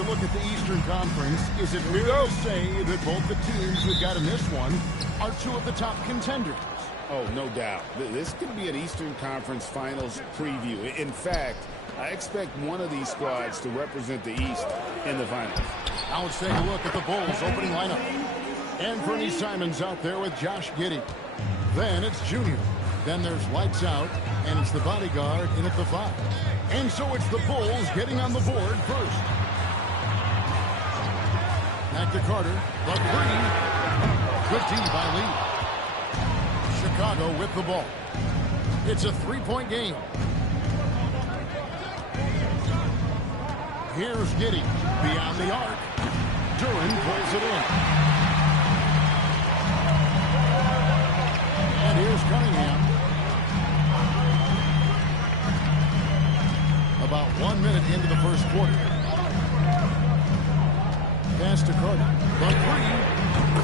you look at the Eastern Conference, is it fair to say that both the teams we've got in this one are two of the top contenders? Oh, no doubt. This could be an Eastern Conference Finals preview. In fact, I expect one of these squads to represent the East in the finals. Now let's take a look at the Bulls' opening lineup. Anthony Simons out there with Josh Giddey. Then it's Junior. Then there's Lights Out, and it's the bodyguard in at the 5. And so it's the Bulls getting on the board first. Back to Carter. The 3. Good D by Lee. Chicago with the ball. It's a 3-point game. Here's Giddey. Beyond the arc. Duren pulls it in. And here's Cunningham. About 1 minute into the first quarter. Pass to Carter. The 3.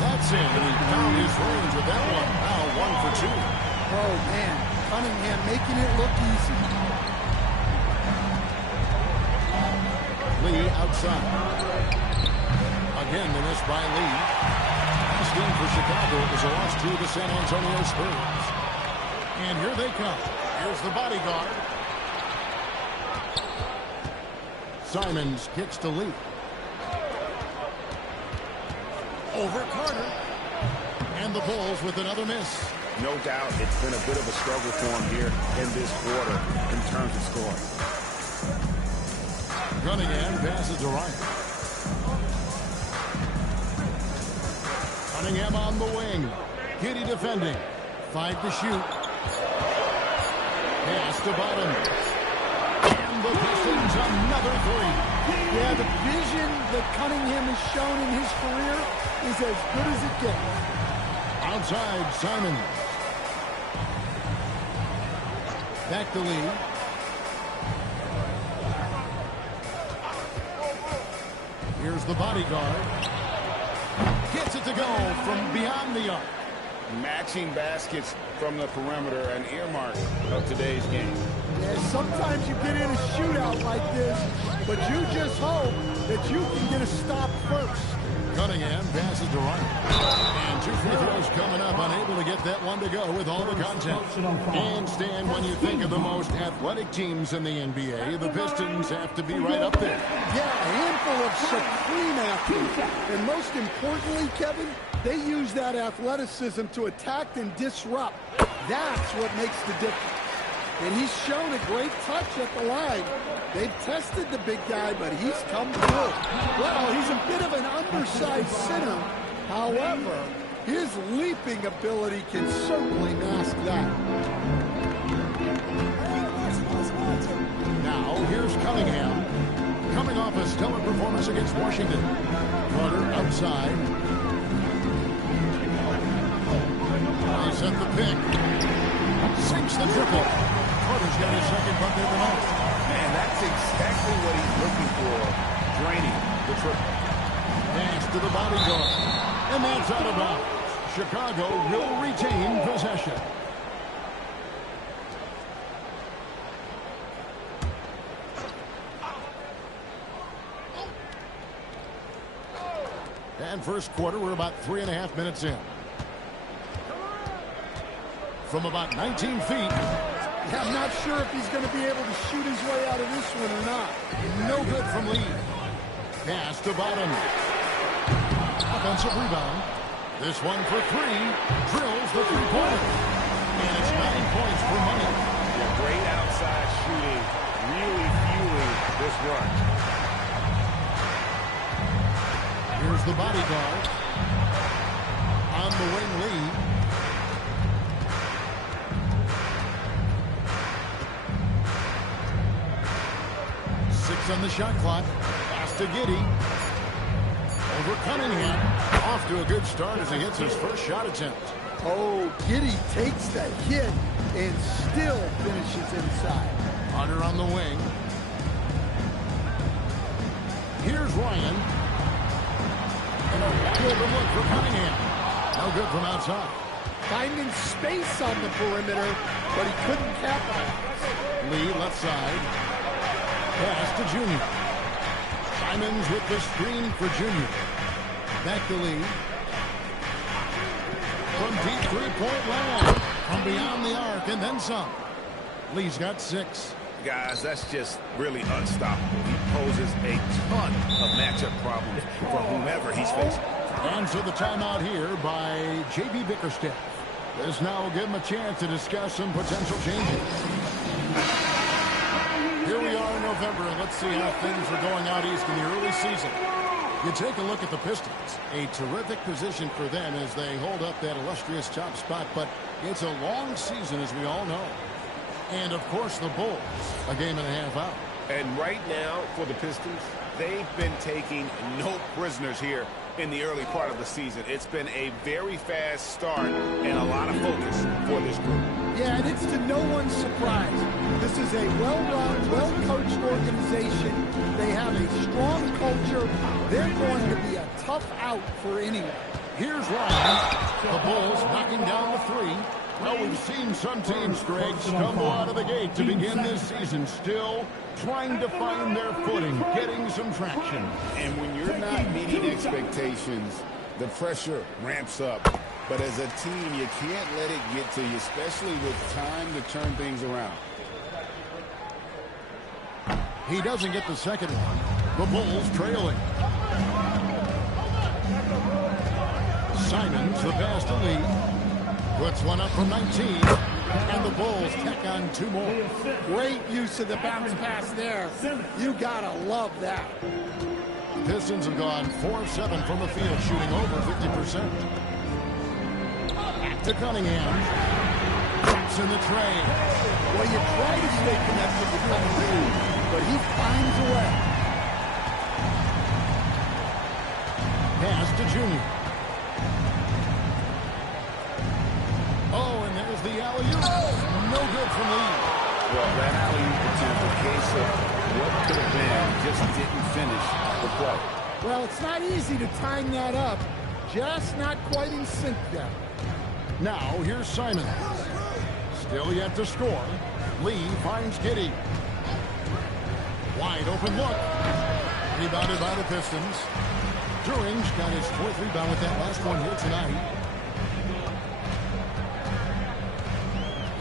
That's in. And he found his range with that one. Now 1 for 2. Oh, man. Cunningham making it look easy. Lee outside. Again, the miss by Lee. Last game for Chicago was a loss to the San Antonio Spurs. And here they come. Here's the bodyguard. Simons kicks to Lee. Over Carter. And the Bulls with another miss. No doubt it's been a bit of a struggle for him here in this quarter in terms of scoring. Cunningham passes to Ryan. Cunningham on the wing. Giddey defending. 5 to shoot. Pass to Bottom. And the Pistons another 3. Yeah, the vision that Cunningham has shown in his career is as good as it gets. Outside, Simons. Back to Lee. Here's the bodyguard. Gets it to go from beyond the arc. Matching baskets from the perimeter, an earmark of today's game. Yeah, sometimes you get in a shootout like this, but you just hope that you can get a stop first. Cunningham passes to Ryan. And 2 free throws coming up, unable to get that one to go with all the content. And Stan, when you think of the most athletic teams in the NBA, the Pistons have to be right up there. Yeah, a handful of supreme athletes. And most importantly, Kevin, they use that athleticism to attack and disrupt. That's what makes the difference. And he's shown a great touch at the line. They've tested the big guy, but he's come through. Well, he's a bit of an undersized center. However, his leaping ability can certainly mask that. Now, here's Cunningham. Coming off a stellar performance against Washington. Carter outside. They set the pick. Sinks the triple. Carter's got his second bucket tonight. Man, that's exactly what he's looking for, draining the triple. Pass to the bodyguard. And that's out of bounds. Chicago will retain possession. And first quarter, we're about 3.5 minutes in. From about 19 feet. I'm not sure if he's going to be able to shoot his way out of this one or not. No good from Lee. Pass to Bottom. Offensive rebound. This one for 3. Drills the 3-pointer. And it's 9 points for money. Yeah, great outside shooting. Really fueling this run. Here's the bodyguard. On the wing, Lee. On the shot clock. Pass to Giddey. Over Cunningham. Off to a good start as he hits his first shot attempt. Oh, Giddey takes the hit and still finishes inside. Hunter on the wing. Here's Ryan. And a wide open look for Cunningham. No good from outside. Finding space on the perimeter, but he couldn't capitalize. Lee left side. Pass to Junior. Simons with the screen for Junior. Back to Lee. From deep three-point land. From beyond the arc and then some. Lee's got 6. Guys, that's just really unstoppable. He poses a ton of matchup problems for whomever he's facing. And so the timeout here by J.B. Bickerstaff. This now will give him a chance to discuss some potential changes. Here we are in November, and let's see how things are going out east in the early season. You take a look at the Pistons. A terrific position for them as they hold up that illustrious top spot, but it's a long season, as we all know. And, of course, the Bulls, a game and a half out. And right now, for the Pistons, they've been taking no prisoners here in the early part of the season. It's been a very fast start and a lot of focus for this group. Yeah, and it's to no one's surprise. This is a well-run, well-coached organization. They have a strong culture. They're going to be a tough out for anyone. Here's Ryan. The Bulls knocking down the 3. Well, we've seen some teams, Greg, stumble out of the gate to begin this season, still trying to find their footing, getting some traction. And when you're not meeting expectations, the pressure ramps up. But as a team, you can't let it get to you, especially with time to turn things around. He doesn't get the second one. The Bulls trailing. Simons, the pass to Lee. Puts one up from 19. And the Bulls tack on 2 more. Great use of the bounce pass there. You gotta love that. Pistons have gone 4 of 7 from the field, shooting over 50%. Back to Cunningham. Traps in the tray. Well, you try to stay connected with Cunningham, but he finds a way. Pass to Junior. Oh, and there's the alley-oop. No good from Lee. Well, that alley-oop attempt, a case of what could have been, just didn't finish the play. Well, it's not easy to time that up. Just not quite in sync there. Now, here's Simons. Still yet to score. Lee finds Giddey. Wide open look. Rebounded by the Pistons. Druringe got his 4th rebound with that last one here tonight.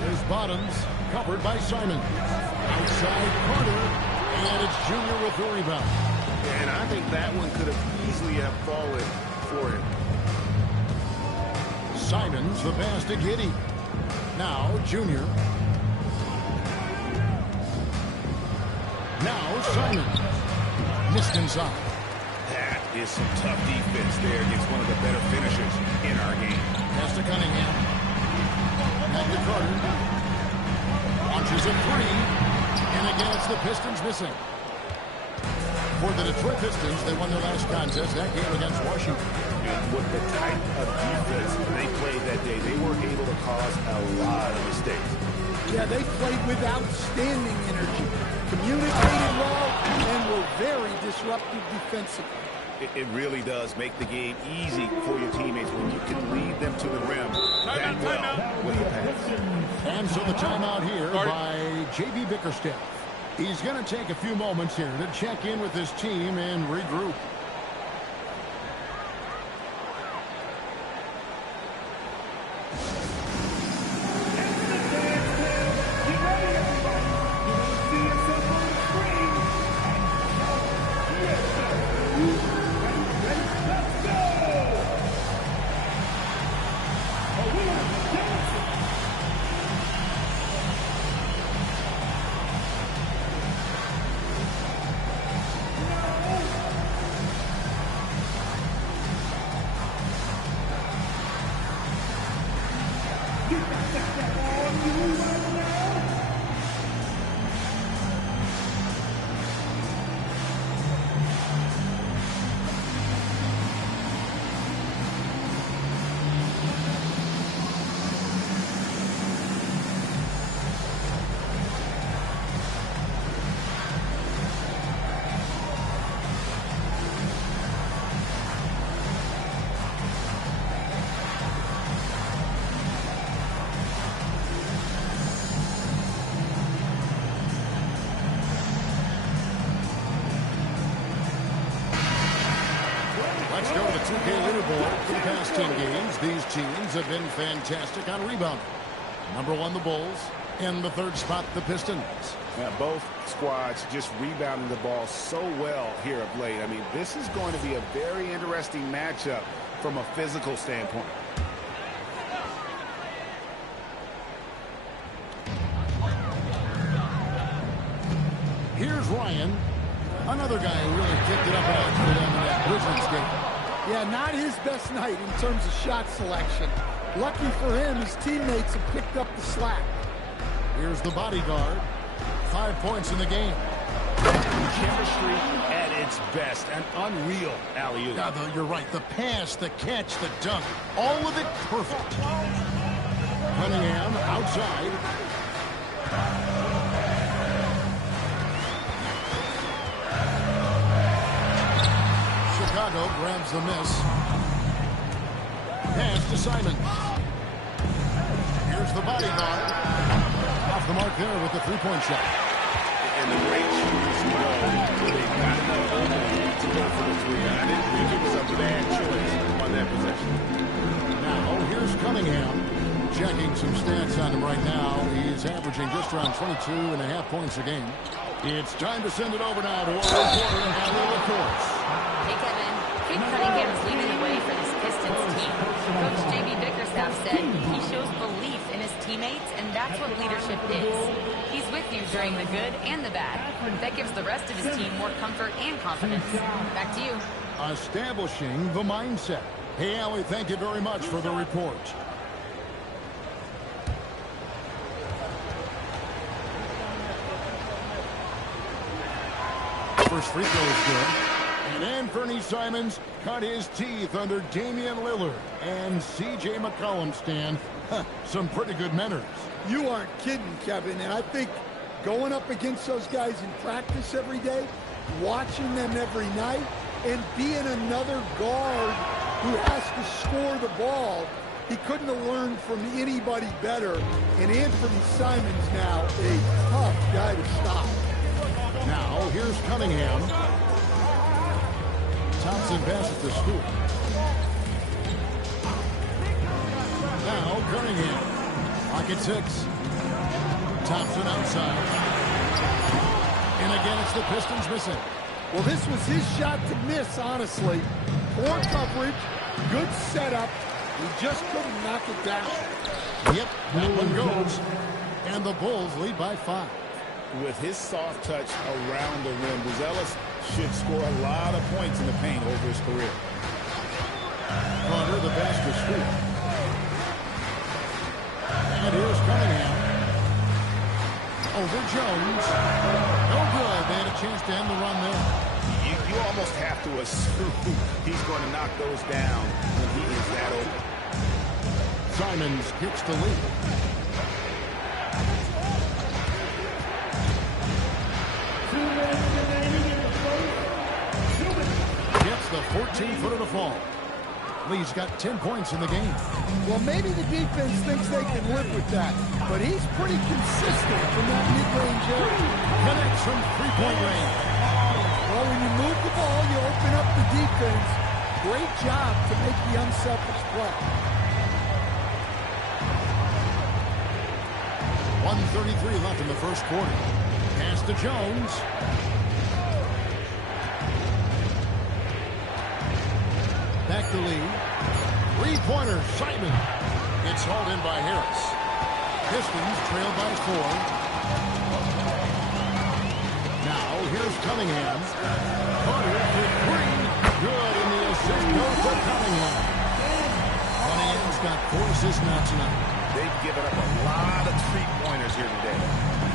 There's Bottoms, covered by Simons. Outside Carter, and it's Junior with the rebound. And I think that one could have easily have fallen for him. Simons, the pass to Giddey. Now, Junior. Now, Simons. Missed inside. That is some tough defense there against one of the better finishers in our game. Pass to Cunningham. Back to Carter. Launches a 3. And again, it's the Pistons missing. For the Detroit Pistons, they won their last contest, that game against Washington. And with the type of defense they played that day, they were able to cause a lot of mistakes. Yeah, they played with outstanding energy, communicated well, and were very disruptive defensively. It really does make the game easy for your teammates when you can lead them to the rim that well with the pass. And so the timeout here by J.B. Bickerstaff. He's going to take a few moments here to check in with his team and regroup. Let's go to the 2K leaderboard. For the past 10 games, these teams have been fantastic on rebound. Number 1, the Bulls. In the 3rd spot, the Pistons. Yeah, both squads just rebounding the ball so well here of late. I mean, this is going to be a very interesting matchup from a physical standpoint. Here's Ryan. Another guy who really kicked it up a notch for them in that Wizards game. Yeah, not his best night in terms of shot selection. Lucky for him, his teammates have picked up the slack. Here's the bodyguard. 5 points in the game. Chemistry at its best. An unreal alley-oop. Yeah, you're right. The pass, the catch, the dunk. All of it perfect. Cunningham outside. Chicago grabs the miss. Pass to Simons. Here's the bodyguard. Off the mark there with the three-point shot. And the great shooters know when they've got enough opening to go for the three. I didn't think it was a bad choice on that possession. Now, here's Cunningham. Checking some stats on him right now. He's averaging just around 22.5 points a game. It's time to send it over now to our reporter, Allie LaCourse. Hey, Kevin. Kate Cunningham is leading the way for this Pistons team. Coach J.B. Bickerstaff said he shows belief in his teammates, and that's what leadership is. He's with you during the good and the bad. That gives the rest of his team more comfort and confidence. Back to you. Establishing the mindset. Hey, Allie, thank you very much for the report. First free throw is good. And Anthony Simons cut his teeth under Damian Lillard and C.J. McCollum, Stan. Some pretty good manners. You aren't kidding, Kevin. And I think going up against those guys in practice every day, watching them every night, and being another guard who has to score the ball, he couldn't have learned from anybody better. And Anthony Simons now a tough guy to stop. Now, here's Cunningham. Thompson passes to Stewart. Now, Cunningham. Pocket 6. Thompson outside. And again, it's the Pistons missing. Well, this was his shot to miss, honestly. Poor coverage, good setup. He just couldn't knock it down. Yep, that one goes. And the Bulls lead by 5. With his soft touch around the rim, Buzelis should score a lot of points in the paint over his career. Carter, the pass to Stewart. And here's Cunningham. Over Jones. No good. They had a chance to end the run there. You almost have to assume he's going to knock those down when he is that open. Simons gets the lead. Gets the 14-footer to fall. Lee's got 10 points in the game. Well, maybe the defense thinks they can live with that, but he's pretty consistent from that mid-range area. Connects from three-point range. Well, when you move the ball, you open up the defense. Great job to make the unselfish play. 1:33 left in the first quarter. Pass to Jones. Back to Lee. Three-pointer, Simon. It's hauled in by Harris. Pistons trail by 4. Now, here's Cunningham. Carter to Green. Good, and the assist goes to Cunningham. Cunningham's got 4 assists now tonight. They've given up a lot of three-pointers here today.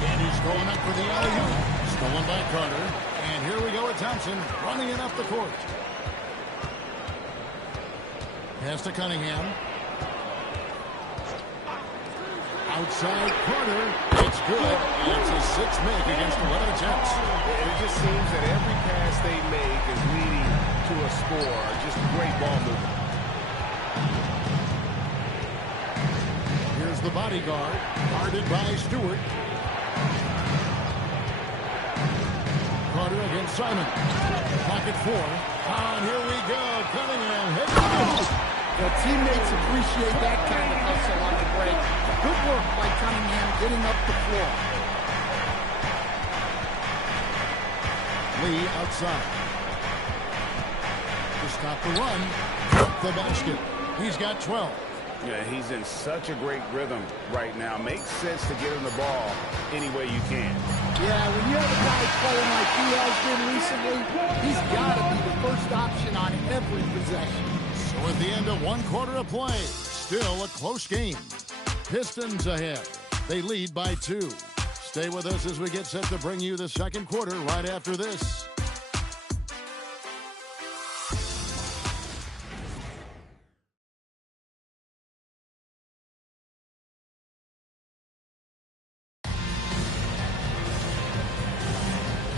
And he's going up for the alley-oop. Stolen by Carter. And here we go with Thompson running it up the court. Pass to Cunningham. Outside Carter. It's good. And it's a 6 make against 11 attempts. It just seems that every pass they make is leading to a score. Just great ball movement. Here's the bodyguard. Guarded by Stewart. quarter against Simon. Pocket 4. And here we go. Cunningham hits. The teammates appreciate that kind of hustle on the break. Good work by Cunningham getting up the floor. Lee outside. To stop the run. The basket. He's got 12. Yeah, he's in such a great rhythm right now. Makes sense to get him the ball any way you can. Yeah, when you have a guy playing like he has been recently, he's got to be the first option on every possession. So at the end of one quarter of play, still a close game. Pistons ahead. They lead by 2. Stay with us as we get set to bring you the second quarter right after this.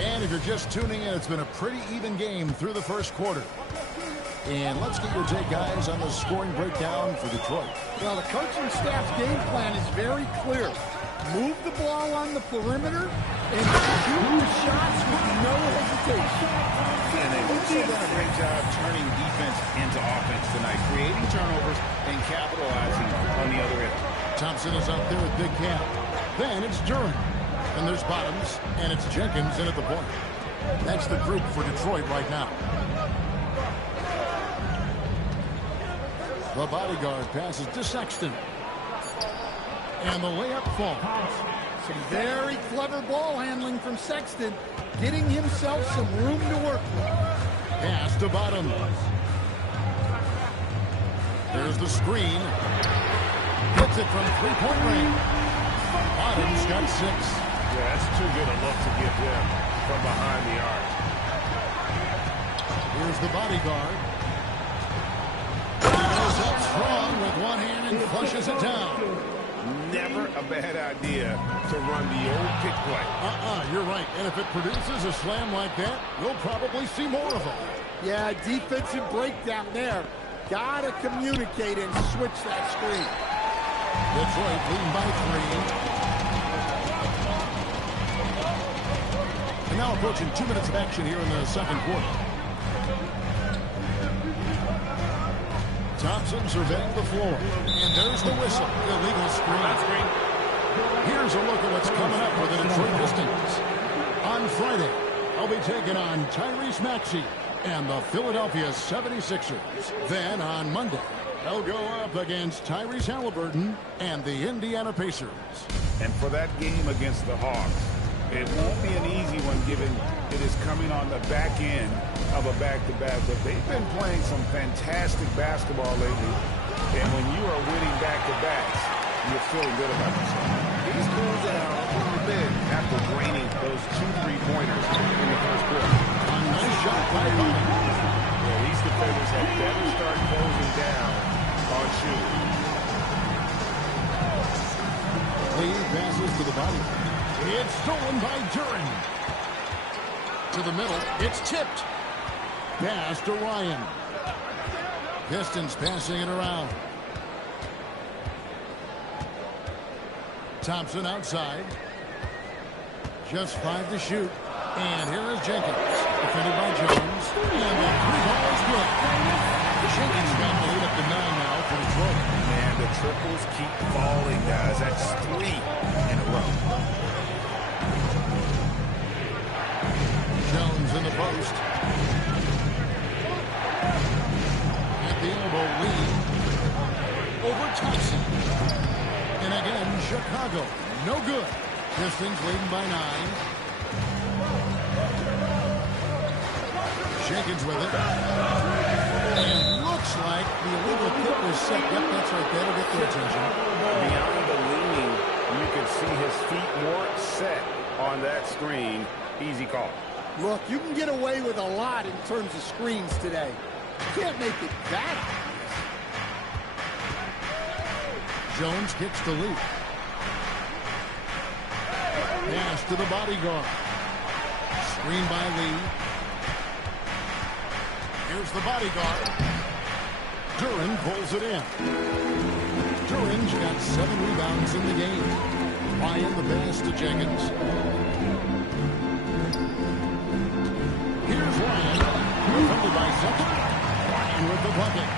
And if you're just tuning in, it's been a pretty even game through the first quarter. And let's get your take, guys, on the scoring breakdown for Detroit. Well, the coaching staff's game plan is very clear. Move the ball on the perimeter and shoot the shots with no hesitation. And they've also done a great job turning defense into offense tonight, creating turnovers and capitalizing on the other end. Thompson is out there with Big Cam. Then it's Duren. And there's Bottoms, and it's Jenkins in at the point. That's the group for Detroit right now. The bodyguard passes to Sexton. And the layup falls. Some very clever ball handling from Sexton, getting himself some room to work with. Pass to Bottoms. There's the screen. Hits it from three-point range. Bottoms got 6. Yeah, that's too good a look to give him from behind the arc. Here's the bodyguard. He goes up strong with one hand and flushes it down. Never a bad idea to run the old pick play. You're right. And if it produces a slam like that, you'll probably see more of them. Yeah, defensive breakdown there. Gotta communicate and switch that screen. Detroit leading by 3. And now approaching 2 minutes of action here in the second quarter. Thompson surveying the floor. And there's the whistle. Illegal screen. Here's a look at what's coming up for the Detroit Pistons. On Friday, they'll be taking on Tyrese Maxey and the Philadelphia 76ers. Then on Monday, they'll go up against Tyrese Halliburton and the Indiana Pacers. And for that game against the Hawks, it won't be an easy one given it is coming on the back end of a back-to-back. But they've been playing some fantastic basketball lately. And when you are winning back-to-backs, you're feeling good about yourself. He's cooled down a little bit after draining those 2 3-pointers in the first quarter. A nice shot by Bottoms. Yeah, these defenders have better start closing down on shooting. Lee passes to the body. It's stolen by Duren. To the middle. It's tipped. Pass to Ryan. Pistons passing it around. Thompson outside. Just 5 to shoot. And here is Jenkins. Defended by Jones. And the 3-ball is good. Jenkins got the lead up to 9 now for Detroit. Man, the triples keep falling, guys. That's 3 in a row. Jones in the post. At the elbow, Lee. Over Thompson. And again, Chicago. No good. Pistons leading by 9. Jenkins with it. And looks like the illegal kick was set. Yep, that's right. That'll get their attention. Beyond the leaning, you can see his feet more set on that screen. Easy call. Look, you can get away with a lot in terms of screens today. You can't make it that obvious. Jones kicks the lead. Pass to the bodyguard. Screen by Lee. Here's the bodyguard. Duren pulls it in. Duren's got 7 rebounds in the game. Ryan the pass to Jenkins. Covered by Sexton. Ryan with the bucket.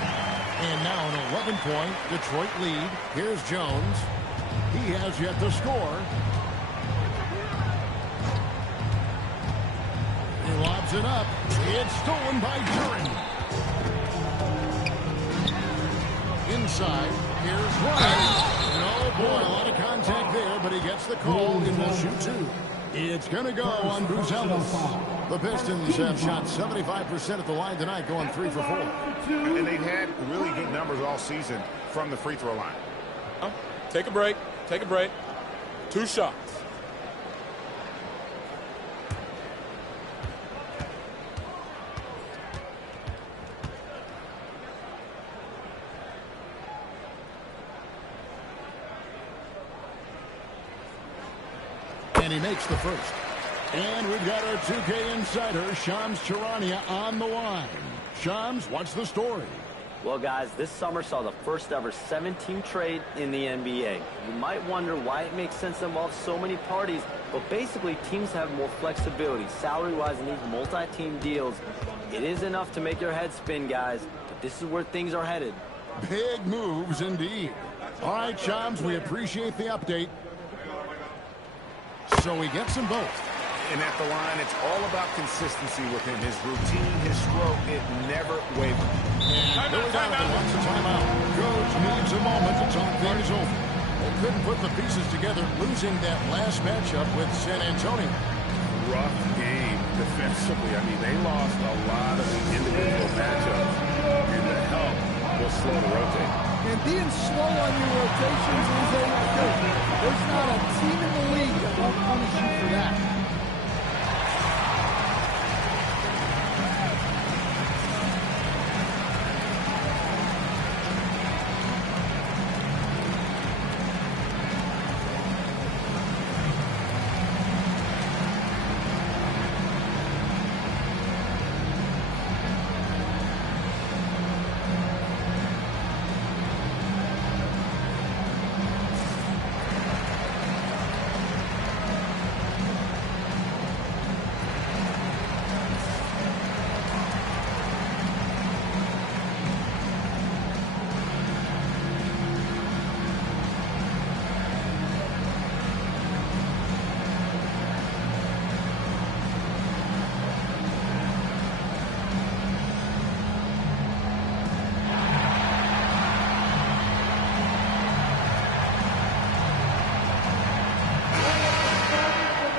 And now an 11-point Detroit lead. Here's Jones. He has yet to score. He lobs it up. It's stolen by Duren. Inside, here's Ryan. Oh boy, a lot of contact there, but he gets the call and will shoot two. It's going to go on Buzelis. The Pistons have shot 75% at the line tonight, going 3 for 4. And they've had really good numbers all season from the free throw line. Take a break. Take a break. 2 shots. And he makes the first. And we've got our 2K insider, Shams Charania, on the line. Shams, what's the story? Well, guys, this summer saw the first ever 7-team trade in the NBA. You might wonder why it makes sense to involve so many parties, but basically teams have more flexibility salary-wise in these multi-team deals. It is enough to make your head spin, guys, but this is where things are headed. Big moves indeed. All right, Shams, we appreciate the update. So he gets them both. And at the line, it's all about consistency with him. His routine, his stroke, it never wavers. And Billy Donovan wants a timeout. Coach needs a moment to talk things over. They couldn't put the pieces together, losing that last matchup with San Antonio. Rough game defensively. I mean, they lost a lot of the individual matchups, and the help was slow to rotate. And being slow on your rotations is a mistake. There's not a team in the league that won't punish you for that.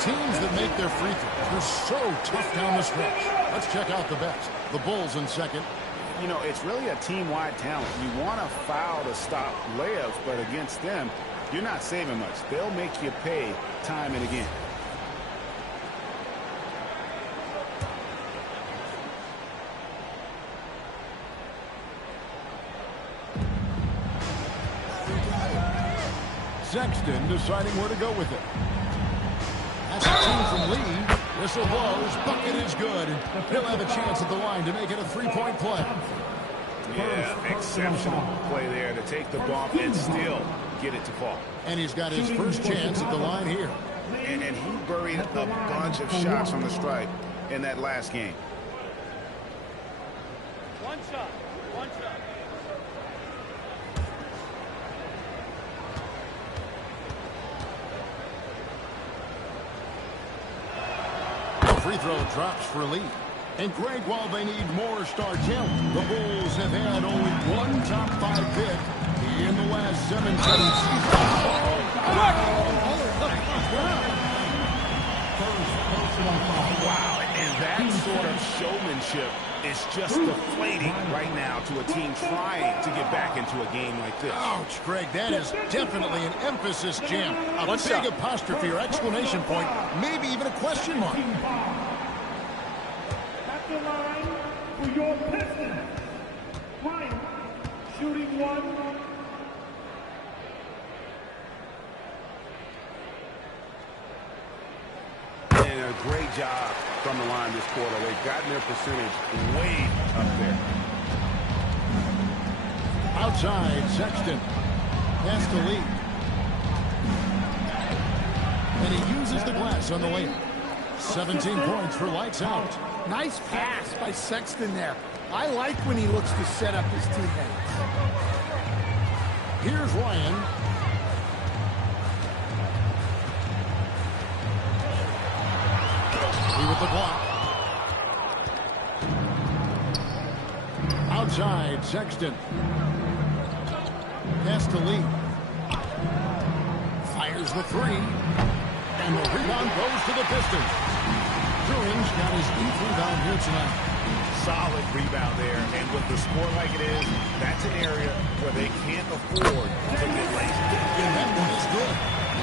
Teams that make their free throws, they're so tough down the stretch. Let's check out the best. The Bulls in second. You know, it's really a team-wide talent. You want to foul to stop layups, but against them, you're not saving much. They'll make you pay time and again. Sexton deciding where to go with it. That's a team from Lee. Whistle blows. Bucket is good. He'll have a chance at the line to make it a 3-point play. Yeah, exceptional play there to take the bump and still get it to fall. And he's got his first chance at the line here. And he buried a bunch of shots from the stripe in that last game. One shot. Free throw drops for Lee. And Greg, while they need more star talent, the Bulls have had only one top 5 pick in the last 17 seasons. Wow, and that sort of showmanship is just deflating right now to a team trying to get back into a game like this. Ouch, Greg, that is definitely an emphasis jam. A One big shot. apostrophe or exclamation point, maybe even a question mark. At the line for your Pistons, Bryant, shooting 1. And a great job from the line this quarter. They've gotten their percentage way up there. Outside, Sexton. Pass to Lee. And he uses the glass on the layup. 17 points for lights out. Nice pass by Sexton there. I like when he looks to set up his teammates. Here's Ryan. He with the block. Outside, Sexton. Pass to Lee. Fires the three. And the rebound goes to the Pistons. Druin's got his 8th rebound here tonight. Solid rebound there, and with the score like it is, that's an area where they can't afford to get lazy. And that one is good.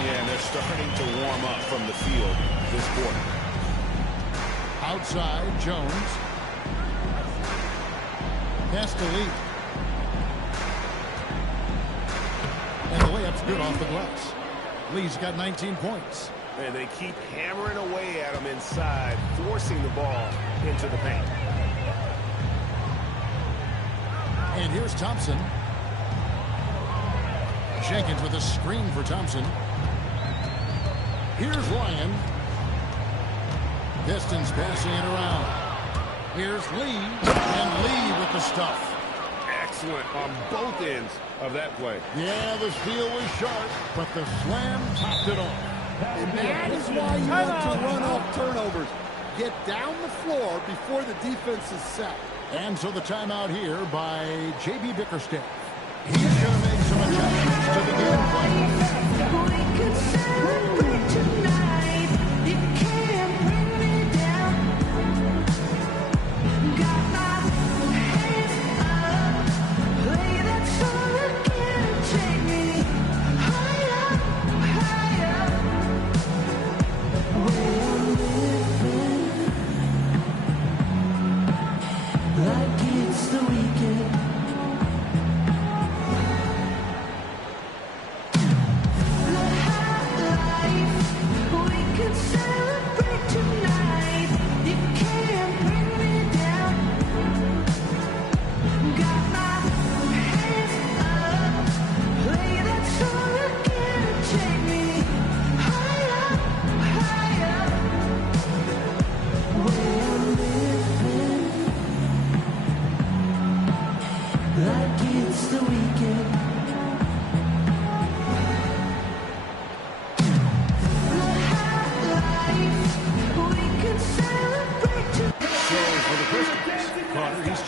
Yeah, and they're starting to warm up from the field this quarter. Outside, Jones. Pass to Lee. And the layup's good off the glass. Lee's got 19 points. And they keep hammering away at him inside, forcing the ball into the paint. And here's Thompson. Jenkins with a screen for Thompson. Here's Ryan. Pistons passing it around. Here's Lee. And Lee with the stuff. Excellent on both ends of that play. Yeah, the steal was sharp, but the slam topped it off. And that is why you want to run off turnovers. Get down the floor before the defense is set. And so the timeout here by J.B. Bickerstaff. He's going to make some adjustments to the game plan. We could celebrate tonight. You can't bring me down. Got my hands up. Play that song again. Take me higher, higher. We're living like it's the weekend.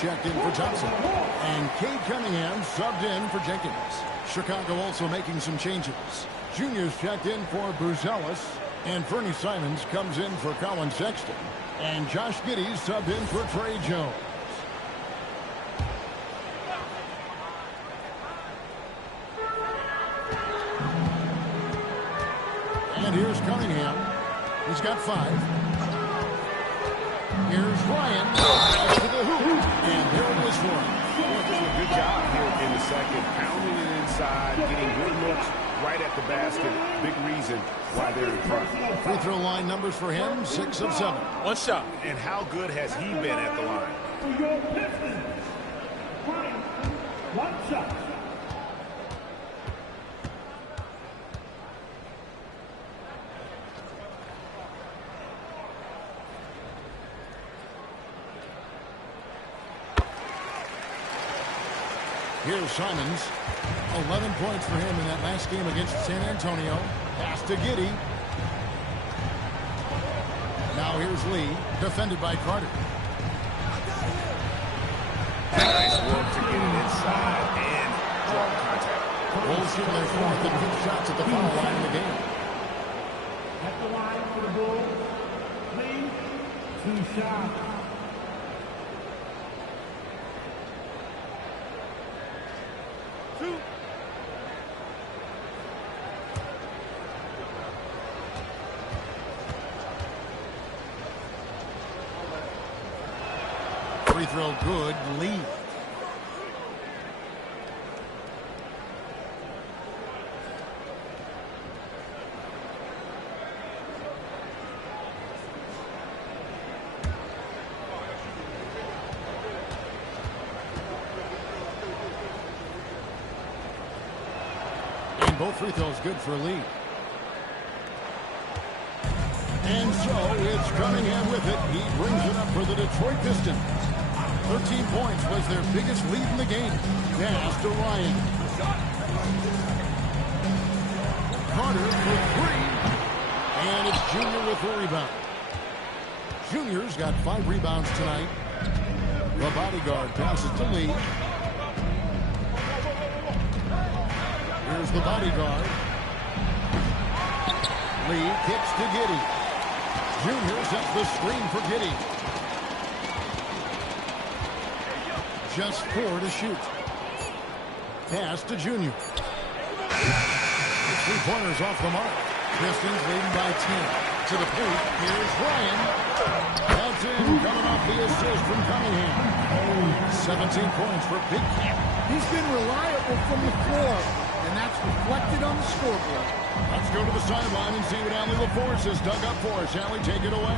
Checked in for Thompson. And Cade Cunningham subbed in for Jenkins. Chicago also making some changes. Junior's checked in for Buzelis. And Fernie Simons comes in for Colin Sexton. And Josh Giddey subbed in for Trey Jones. And here's Cunningham. He's got 5. Here's Ryan to the hoop, and there it is for him. Well, doing a good job here in the second, pounding it inside, getting good looks right at the basket. Big reason why they're in front. Free throw line numbers for him, 6 of 7. One shot. And how good has he been at the line? For your Pistons, Ryan, 1 shot. Here's Simons. 11 points for him in that last game against San Antonio. Pass to Giddey. Now here's Lee, defended by Carter. Nice work to get it inside and draw contact. Bulls shooting their 4th and 5th shots at the foul line in the game. At the line for the Bulls, Lee, 2 shots. Free throw good, Lee. And both free throws good for Lee. And so it's Cunningham with it. He brings it up for the Detroit Pistons. 13 points was their biggest lead in the game. Pass to Ryan. Carter for three. And it's Junior with the rebound. Junior's got 5 rebounds tonight. The bodyguard passes to Lee. Here's the bodyguard. Lee kicks to Giddey. Junior sets the screen for Giddey. Just 4 to shoot. Pass to Junior. 3-pointers off the mark. Pistons leading by 10. To the paint. Here's Ryan. That's in. Coming off the assist from Cunningham. 17 points for Big Cat. He's been reliable from the floor, and that's reflected on the scoreboard. Let's go to the sideline and see what Allie LaForce has dug up for us. Allie, take it away.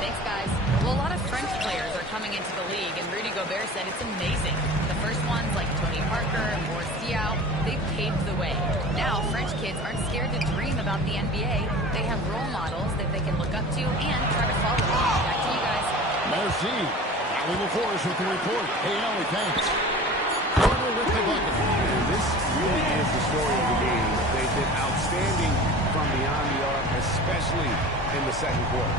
Thanks, guys. Well, a lot of French players are coming into the league, and Rudy Gobert said it's amazing. The first ones, like Tony Parker and Boris Diaw, they've paved the way. Now, French kids aren't scared to dream about the NBA. They have role models that they can look up to and try to follow. Back to you guys. Merci. Allie LaForce with the report. Hey, Allie, thanks. Carter with the bucket. This really is the story of the game. They've been outstanding from beyond the arc, especially in the second quarter.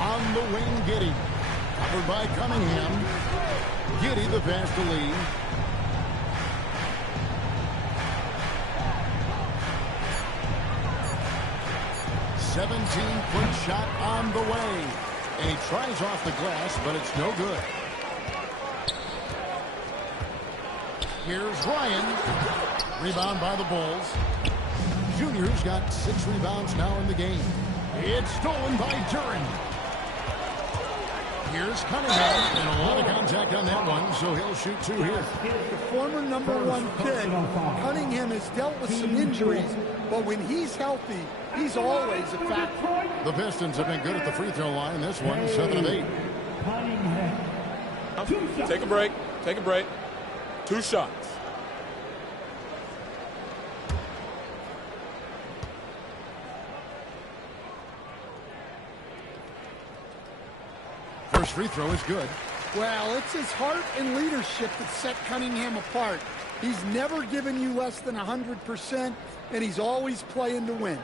On the wing, Giddey. Covered by Cunningham. Giddey the pass to Lee. "17-foot shot on the way. And he tries off the glass, but it's no good. Here's Ryan. Rebound by the Bulls. Junior's got 6 rebounds now in the game. It's stolen by Duren. Here's Cunningham, and a lot of contact on that one, so he'll shoot 2 here. The former #1 pick, Cunningham has dealt with some injuries, but when he's healthy, he's always a factor. The Pistons have been good at the free throw line. This one, 7 of 8. Take a break. Take a break. 2 shots. First free throw is good. Well, it's his heart and leadership that set Cunningham apart. He's never given you less than 100%, and he's always playing to win.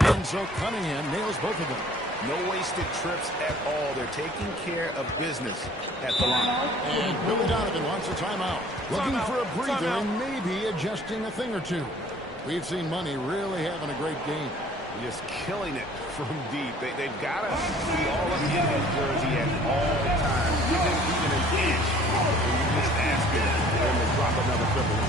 And so Cunningham nails both of them. No wasted trips at all. They're taking care of business at the line. And Billy Donovan wants a timeout. Looking for a breather and maybe adjusting a thing or two. We've seen Money really having a great game. Just killing it from deep. They've got to be all up in his jersey at all times. Give him even an inch, and you just ask him for him to drop another triple.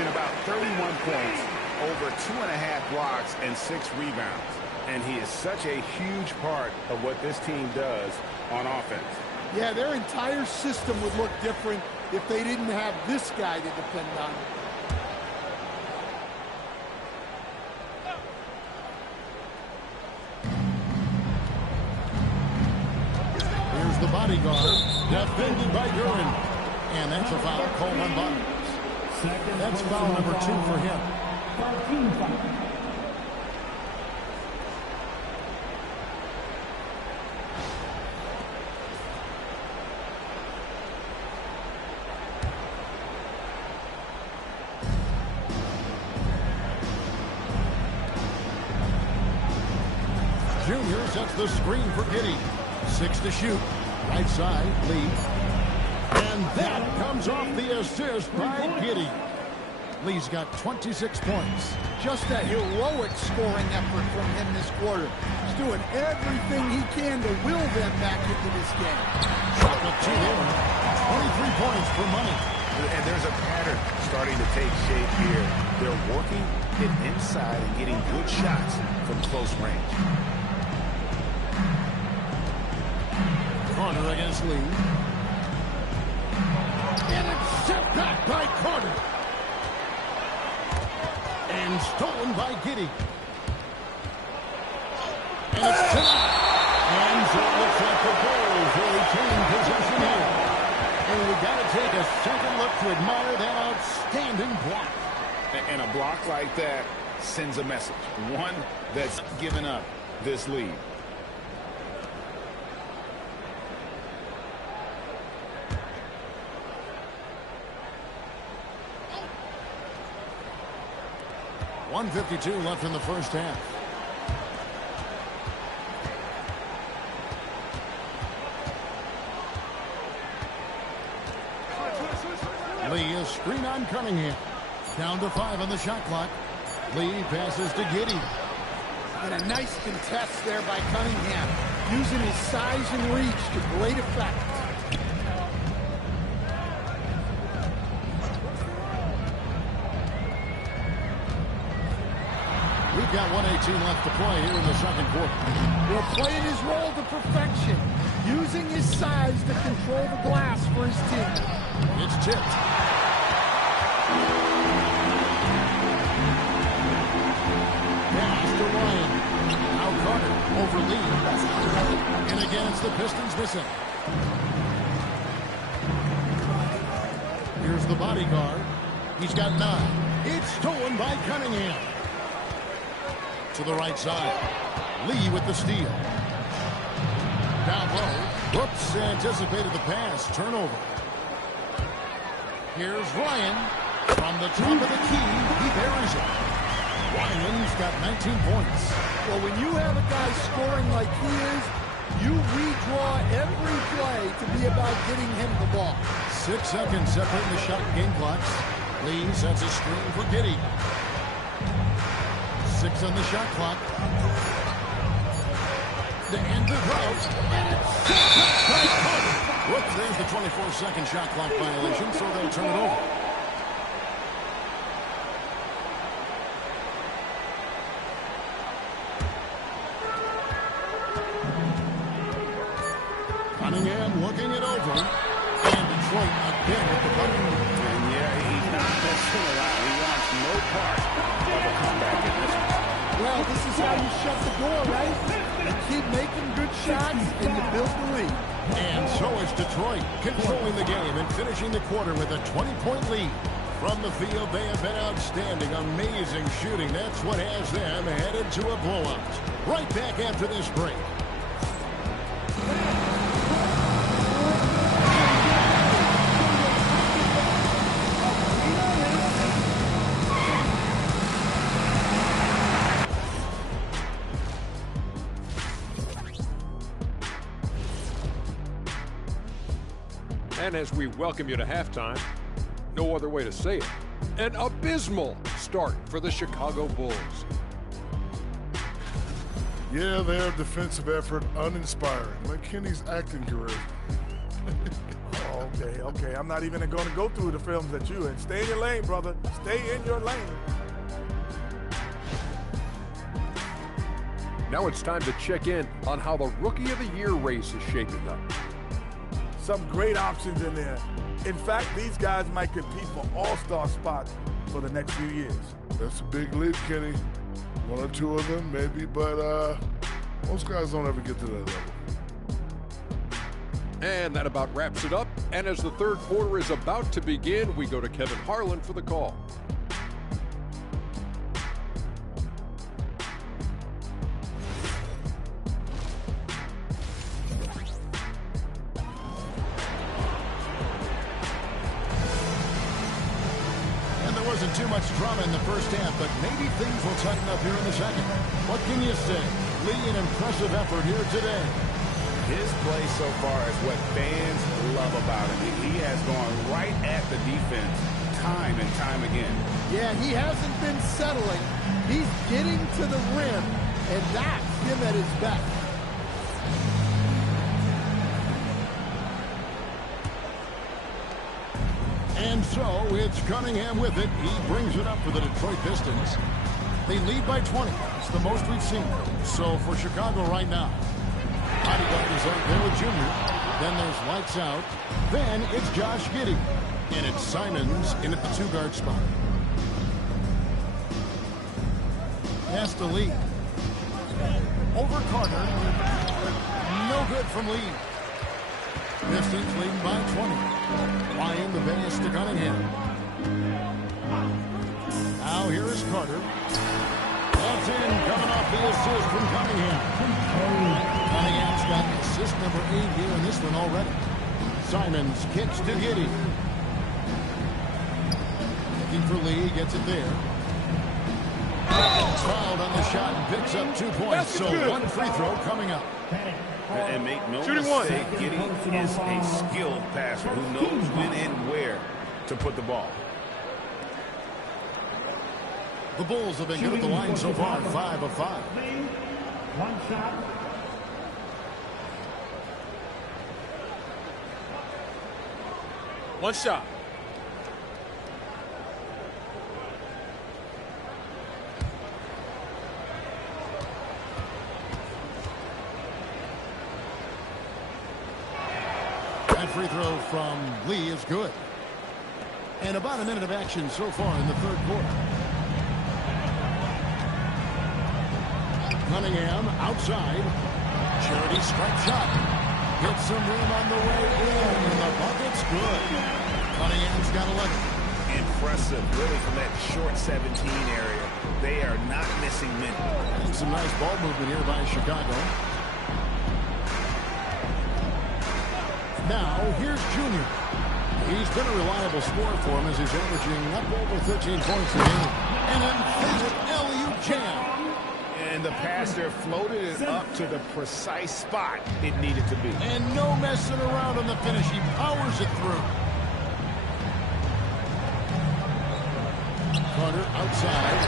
About 31 points, over 2.5 blocks, and 6 rebounds. And he is such a huge part of what this team does on offense. Yeah, their entire system would look different if they didn't have this guy to depend on. Here's the bodyguard, defended by Duren. And that's a foul called on Bottom. That's foul number 2 for him. team foul. Junior sets the screen for Giddey. 6 to shoot. Right side, Lee. And that comes off the assist by Giddey. Lee's got 26 points. Just a heroic scoring effort from him this quarter. He's doing everything he can to will them back into this game. Shot up to him. 23 points for money. And there's a pattern starting to take shape here. They're working it inside and getting good shots from close range. Carter against Lee. And it's set back by Carter. And stolen by Giddey. And it's tipped. And so it looks like the Bulls will retain possession here. And we got to take a second look to admire that outstanding block. And a block like that sends a message. One that's given up this lead. .152 left in the first half. Lee is screen on Cunningham. Down to 5 on the shot clock. Lee passes to Giddey. And a nice contest there by Cunningham, using his size and reach to great effect. We've got 1:18 left to play here in the second quarter. Well, playing his role to perfection, using his size to control the glass for his team. It's tipped. Pass to Ryan. Now Carter over Lee. And again, it's the Pistons missing. Here's the bodyguard. He's got 9. It's stolen by Cunningham. To the right side. Lee with the steal. Down low. Whoops, anticipated the pass. Turnover. Here's Ryan. From the top of the key, he buries it. Ryan's got 19 points. Well, when you have a guy scoring like he is, you redraw every play to be about getting him the ball. 6 seconds separating the shot and game clocks. Lee sets a screen for Giddey. 6 on the shot clock. The end of route. And it's by Carter. Whoops, there's the 24-second shot clock violation, so they'll turn it over. Cunningham looking it over. And Detroit again with the button. And yeah, he's not messing around. He wants no part of a comeback in this one. Well, this is how you shut the door, right? You keep making good shots and you build the lead. And so is Detroit, controlling the game and finishing the quarter with a 20-point lead. From the field, they have been outstanding, amazing shooting. That's what has them headed to a blowout. Right back after this break. And as we welcome you to halftime, no other way to say it, an abysmal start for the Chicago Bulls. Yeah, their defensive effort uninspiring, like Kenny's acting career. Okay. I'm not even going to go through the films that you in. Stay in your lane, brother. Stay in your lane. Now it's time to check in on how the Rookie of the Year race is shaping up. Some great options in there. In fact, these guys might compete for all-star spots for the next few years. That's a big leap, Kenny. 1 or 2 of them, maybe, but most guys don't ever get to that level. And that about wraps it up. And as the third quarter is about to begin, we go to Kevin Harlan for the call. wasn't too much drama in the first half, but maybe things will tighten up here in the second. What can you say? Lee, an impressive effort here today. His play so far is what fans love about him. He has gone right at the defense time and time again. Yeah, he hasn't been settling. He's getting to the rim, and that's him at his best. And so it's Cunningham with it. He brings it up for the Detroit Pistons. They lead by 20. It's the most we've seen. So for Chicago right now, Bodyguard is out there with Junior. Then there's lights out. Then it's Josh Giddey. And it's Simons in at the 2-guard spot. Pass to Lee. Over Carter. No good from Lee. Pistons leading by 20. Flying the pass to Cunningham. Now here is Carter. That's in, coming off the assist from Cunningham. Cunningham's got assist number 8 here in this one already. Simons kicks to Giddey. Looking for Lee, gets it there. Fouled on the shot and picks up 2 points. So one free throw coming up. And make no mistake, Giddey is a skilled passer who knows when and where to put the ball. The Bulls have been good at the line so far, 5 of 5. One shot. One shot. That free throw from Lee is good. And about a minute of action so far in the third quarter. Cunningham outside. Charity strike shot. Gets some room on the way in. And the bucket's good. Cunningham's got 11. Impressive, really, from that short 17 area. They are not missing many. And some nice ball movement here by Chicago. Now, here's Junior. He's been a reliable scorer for him as he's averaging up over 13 points a game. And emphatic LU jam. And the pass there floated it up to the precise spot it needed to be. And no messing around on the finish. He powers it through. Carter outside.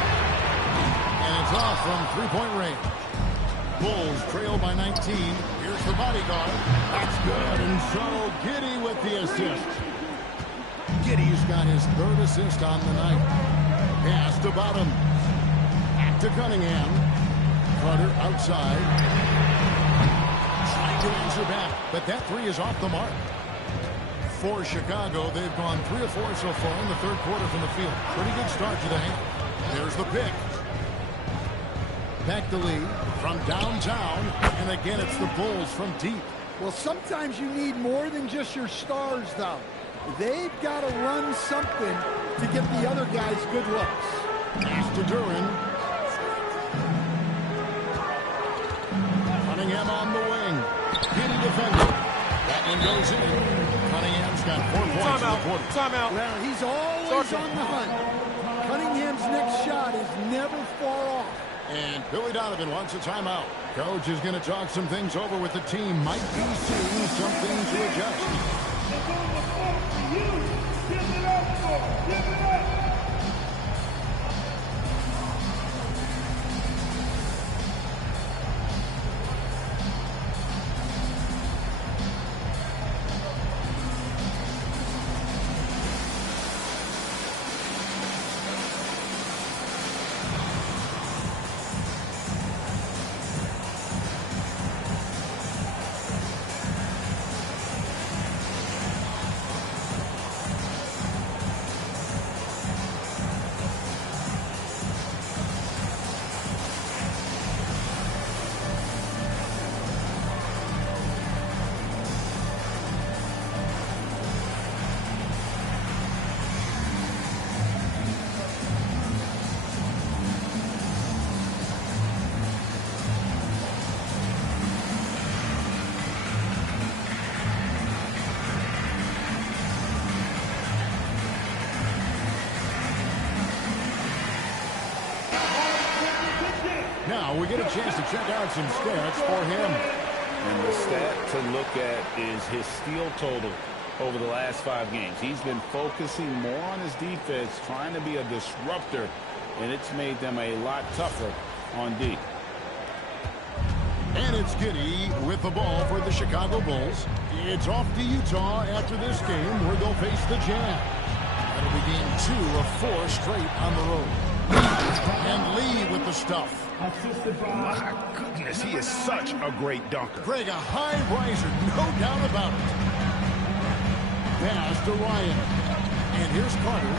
And it's off from three-point range. Bulls trail by 19. Here's the bodyguard. That's good. And so Giddey with the assist. Giddey's got his third assist on the night. Pass to Bottom. Back to Cunningham. Carter outside. Trying to answer back, but that three is off the mark. For Chicago, they've gone 3 of 4 so far in the third quarter from the field. Pretty good start to the half. There's the pick. Back to Lee from downtown, and again it's the Bulls from deep. Well, sometimes you need more than just your stars, though. They've got to run something to get the other guys good looks. Pass to Duren. Cunningham on the wing. Giddey defender. That one goes in. Cunningham's got 4 points in the quarter. Timeout. Well, he's always on the hunt. Cunningham's next shot is never far off. And Billy Donovan wants a timeout. Coach is going to talk some things over with the team. Might be seeing something to adjust. Give it up for. Give it up. Now we get a chance to check out some stats for him. And the stat to look at is his steal total over the last 5 games. He's been focusing more on his defense, trying to be a disruptor, and it's made them a lot tougher on D. And it's Giddey with the ball for the Chicago Bulls. It's off to Utah after this game where they'll face the Jazz. That'll be game 2 of 4 straight on the road. And Lee with the stuff. My goodness, he is such a great dunker. Greg, a high riser, no doubt about it. Pass to Ryan. And here's Carter.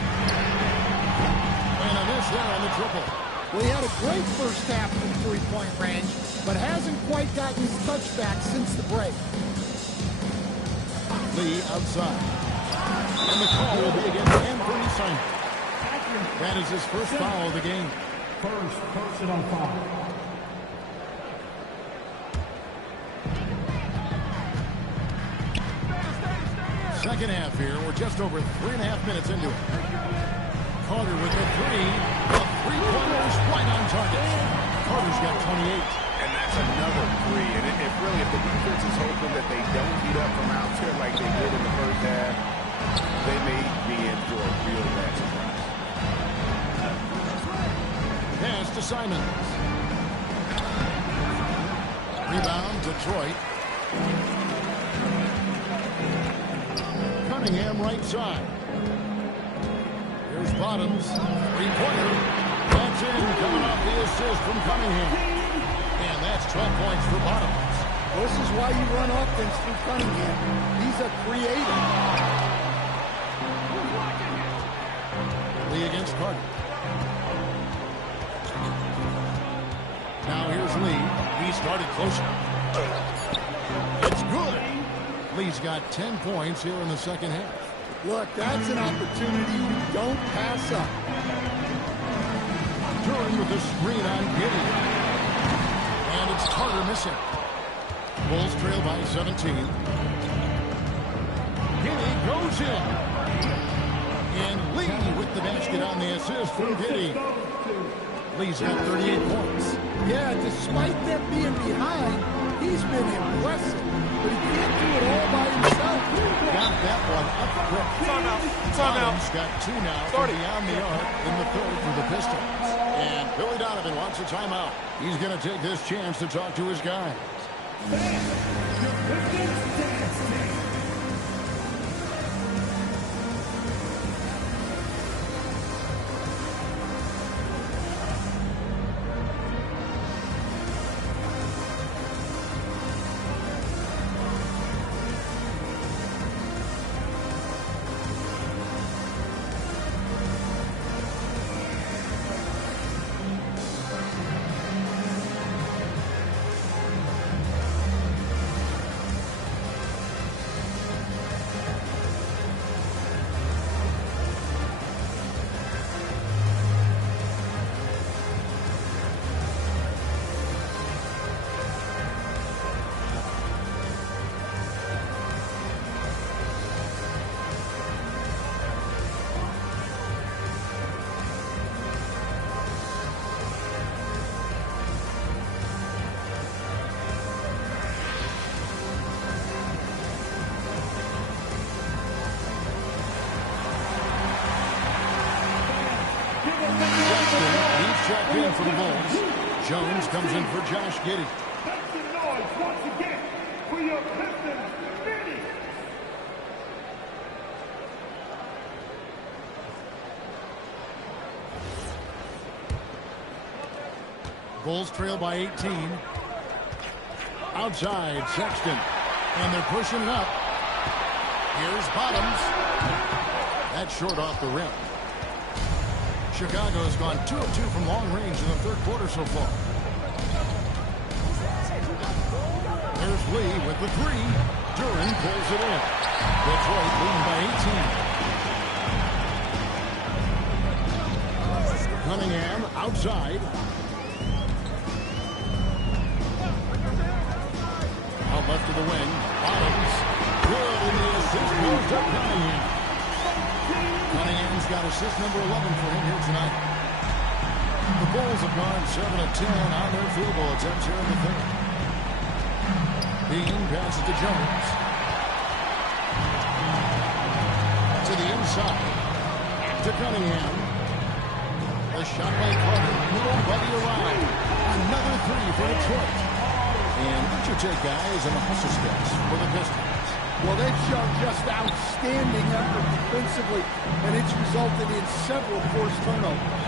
And a miss there on the triple. Well, he had a great first half from three-point range, but hasn't quite gotten his touchback since the break. Lee outside. And the call will be against Anthony Simon. That is his first foul of the game. First personal foul. Second half here. We're just over 3.5 minutes into it. Carter with the three. The three-pointers right on target. Carter's got 28. And that's another three. And if the defense is hoping that they don't heat up from out here like they did in the first half, they may be in for a real bad surprise. Pass to Simons. Rebound, Detroit. Cunningham right side. Here's Bottoms. Three-pointer. That's in. Coming off the assist from Cunningham. And that's 12 points for Bottoms. This is why you run offense through Cunningham. He's a creator. Lee against Carter. Now here's Lee. He started closer. It's good. Lee's got 10 points here in the second half. Look, that's an opportunity you don't pass up. Duran with the screen on Giddey. And it's Carter missing. Bulls trail by 17. Giddey goes in. And Lee with the basket on the assist from Giddey. Lee's got 38 points. Yeah, despite them being behind, he's been impressive. But he can't do it all by himself. Got that one up quick. Bottoms got 2 now from beyond the arc in the third for the Pistons. And Billy Donovan wants a timeout. He's going to take this chance to talk to his guys. He's checked in for the Bulls. Jones comes in for Josh Giddey. Make some noise once again for your Pistons, Giddey. Bulls trail by 18. Outside, Sexton. And they're pushing it up. Here's Bottoms. That's short off the rim. Chicago has gone 2 of 2 from long range in the third quarter so far. There's Lee with the three. Duran pulls it in. Detroit leading by 18. Cunningham outside. Out left to the wing. Bottoms. Good in the assist goes to Cunningham. Cunningham's got assist number 11 for him here tonight. The Bulls have gone 7 of 10 on their field goal attempts here in the third. Bean passes to Jones. To the inside. To Cunningham. The shot by Carter. Nobody around. Another three for Detroit. And what's your take, guys, on the hustle steps for the Pistons? Well, they've shown just outstanding effort defensively, and it's resulted in several forced turnovers.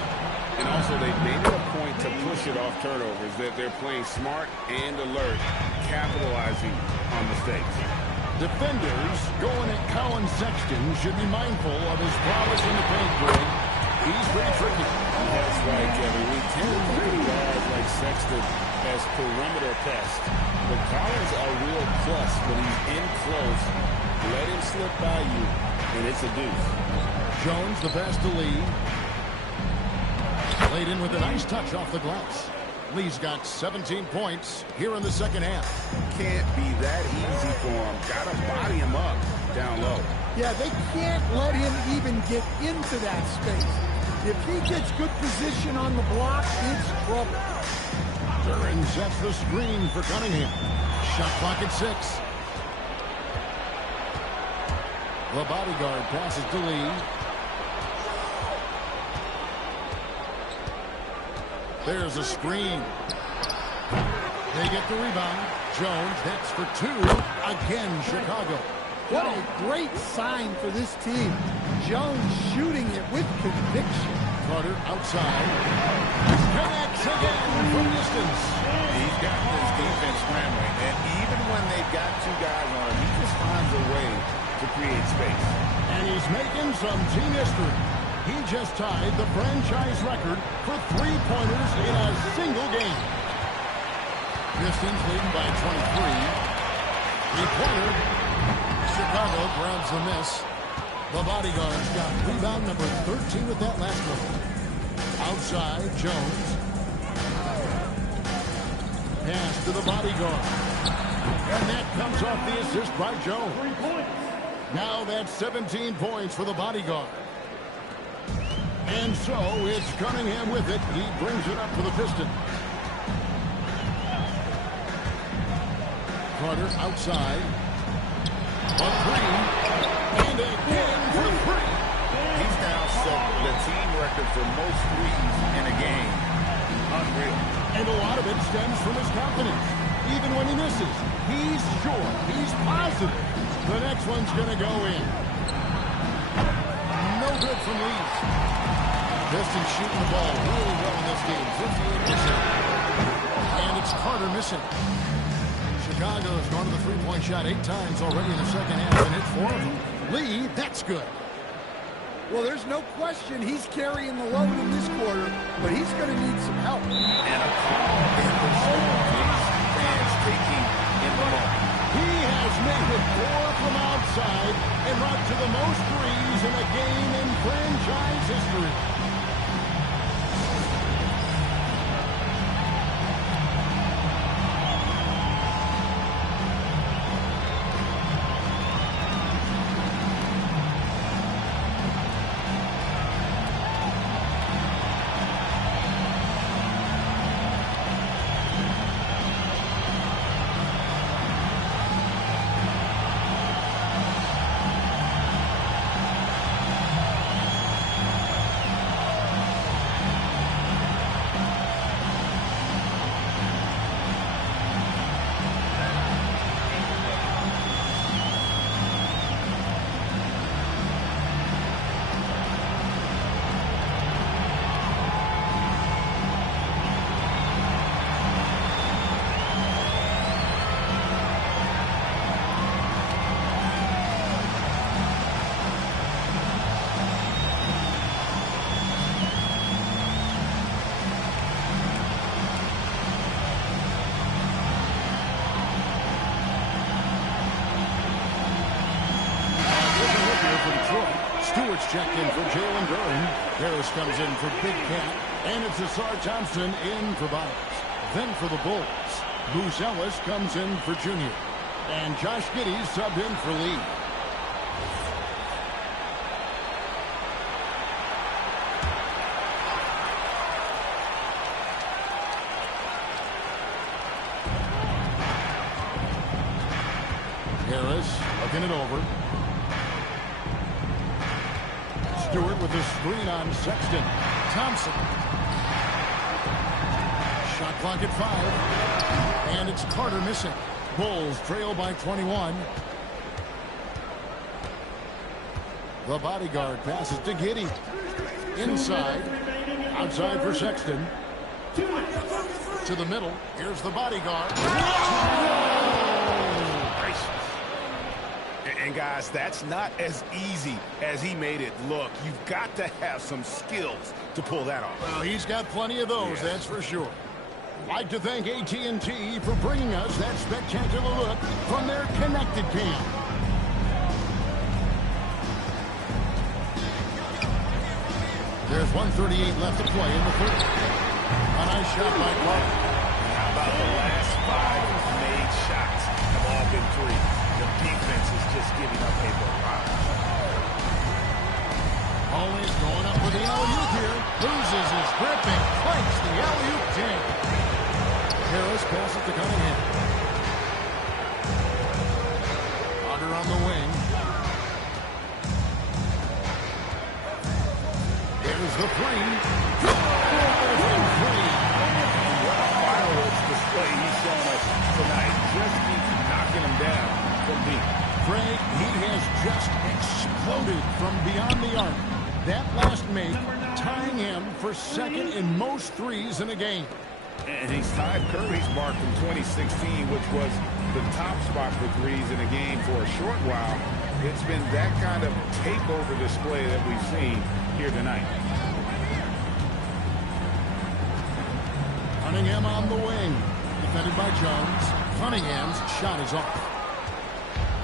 And also, they've made it a point to push it off turnovers, that they're playing smart and alert, capitalizing on mistakes. Defenders going at Colin Sexton should be mindful of his prowess in the paint, Greg. He's pretty tricky. That's right, Kevin. We tend to think of guys like Sexton as perimeter pests. But Collins a real plus when he's in close. Let him slip by you, and it's a deuce. Jones, the pass to Lee. Laid in with a nice touch off the glass. Lee's got 17 points here in the second half. Can't be that easy for him. Got to body him up down low. Yeah, they can't let him even get into that space. If he gets good position on the block, it's trouble. Duran sets the screen for Cunningham. Shot clock at 6. The bodyguard passes to Lee. There's a screen. They get the rebound. Jones hits for 2. Again, Chicago. What a great sign for this team. Jones shooting it with conviction. Carter outside. Connects again from distance. He's got this defense scrambling, and even when they've got 2 guys on him, he just finds a way to create space. And he's making some team history. He just tied the franchise record for three-pointers in a single game. Pistons leading by 23. Three-pointer. Chicago grabs the miss. The bodyguard's got rebound number 13 with that last one. Outside, Jones. Pass to the bodyguard. And that comes off the assist by Jones. 3 points. Now that's 17 points for the bodyguard. And so it's Cunningham with it. He brings it up for the Pistons. Carter outside. A three. And again for 3. He's now set the team record for most threes in a game. Unreal. And a lot of it stems from his confidence. Even when he misses, he's sure, he's positive. The next one's going to go in. No good from Leeds. Pistons shooting the ball really well in this game, 58%. And it's Carter missing. Chicago's gone to the three-point shot 8 times already in the second half, and hit 4 of them. Lee, that's good. Well, there's no question he's carrying the load in this quarter, but he's going to need some help. And a call in the zone. Fans taking in the ball. He has made it 4 from outside and brought to the most threes in a game in franchise history. Stewart's checked in for Jalen Duran. Harris comes in for Big Cat. And it's Asar Thompson in for Bonds. Then for the Bulls, Moose Ellis comes in for Junior. And Josh Giddey subbed in for Lee. Harris looking it over. Stewart with the screen on Sexton. Thompson. Shot clock at 5. And it's Carter missing. Bulls trail by 21. The bodyguard passes to Giddey. Inside. Outside for Sexton. To the middle. Here's the bodyguard. And guys, that's not as easy as he made it look. You've got to have some skills to pull that off. Well, he's got plenty of those, that's for sure. Like to thank AT&T for bringing us that spectacular look from their connected cam. There's 1:38 left to play in the first. A nice shot by Carter. How about the last 5 made shots have all been threes? The defense is just giving up a barrage. Always going up with the alley-oop here. Loses his grip and clanks the alley-oop jam. Harris passes to Cunningham. Carter on the wing. There's the three. What a fireworks display he's shown us tonight. Just keeps knocking him down from deep. Craig, he has just exploded from beyond the arc. That last make tying him for second in most threes in a game. And he's tied Curry's mark from 2016, which was the top spot for threes in a game for a short while. It's been that kind of takeover display that we've seen here tonight. Cunningham on the wing. Defended by Jones. Cunningham's shot is off.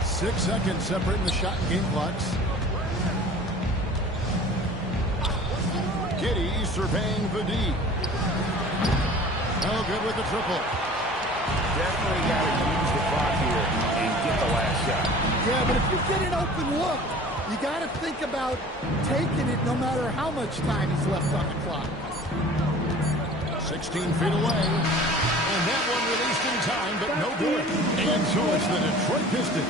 6 seconds separating the shot and game clocks. Giddey surveying the D. No good with the triple. Definitely got to use the clock here and get the last shot. Yeah, but if you get an open look, you got to think about taking it no matter how much time is left on the clock. 16 feet away. And that one released in time, but no good. And so it's the Detroit Pistons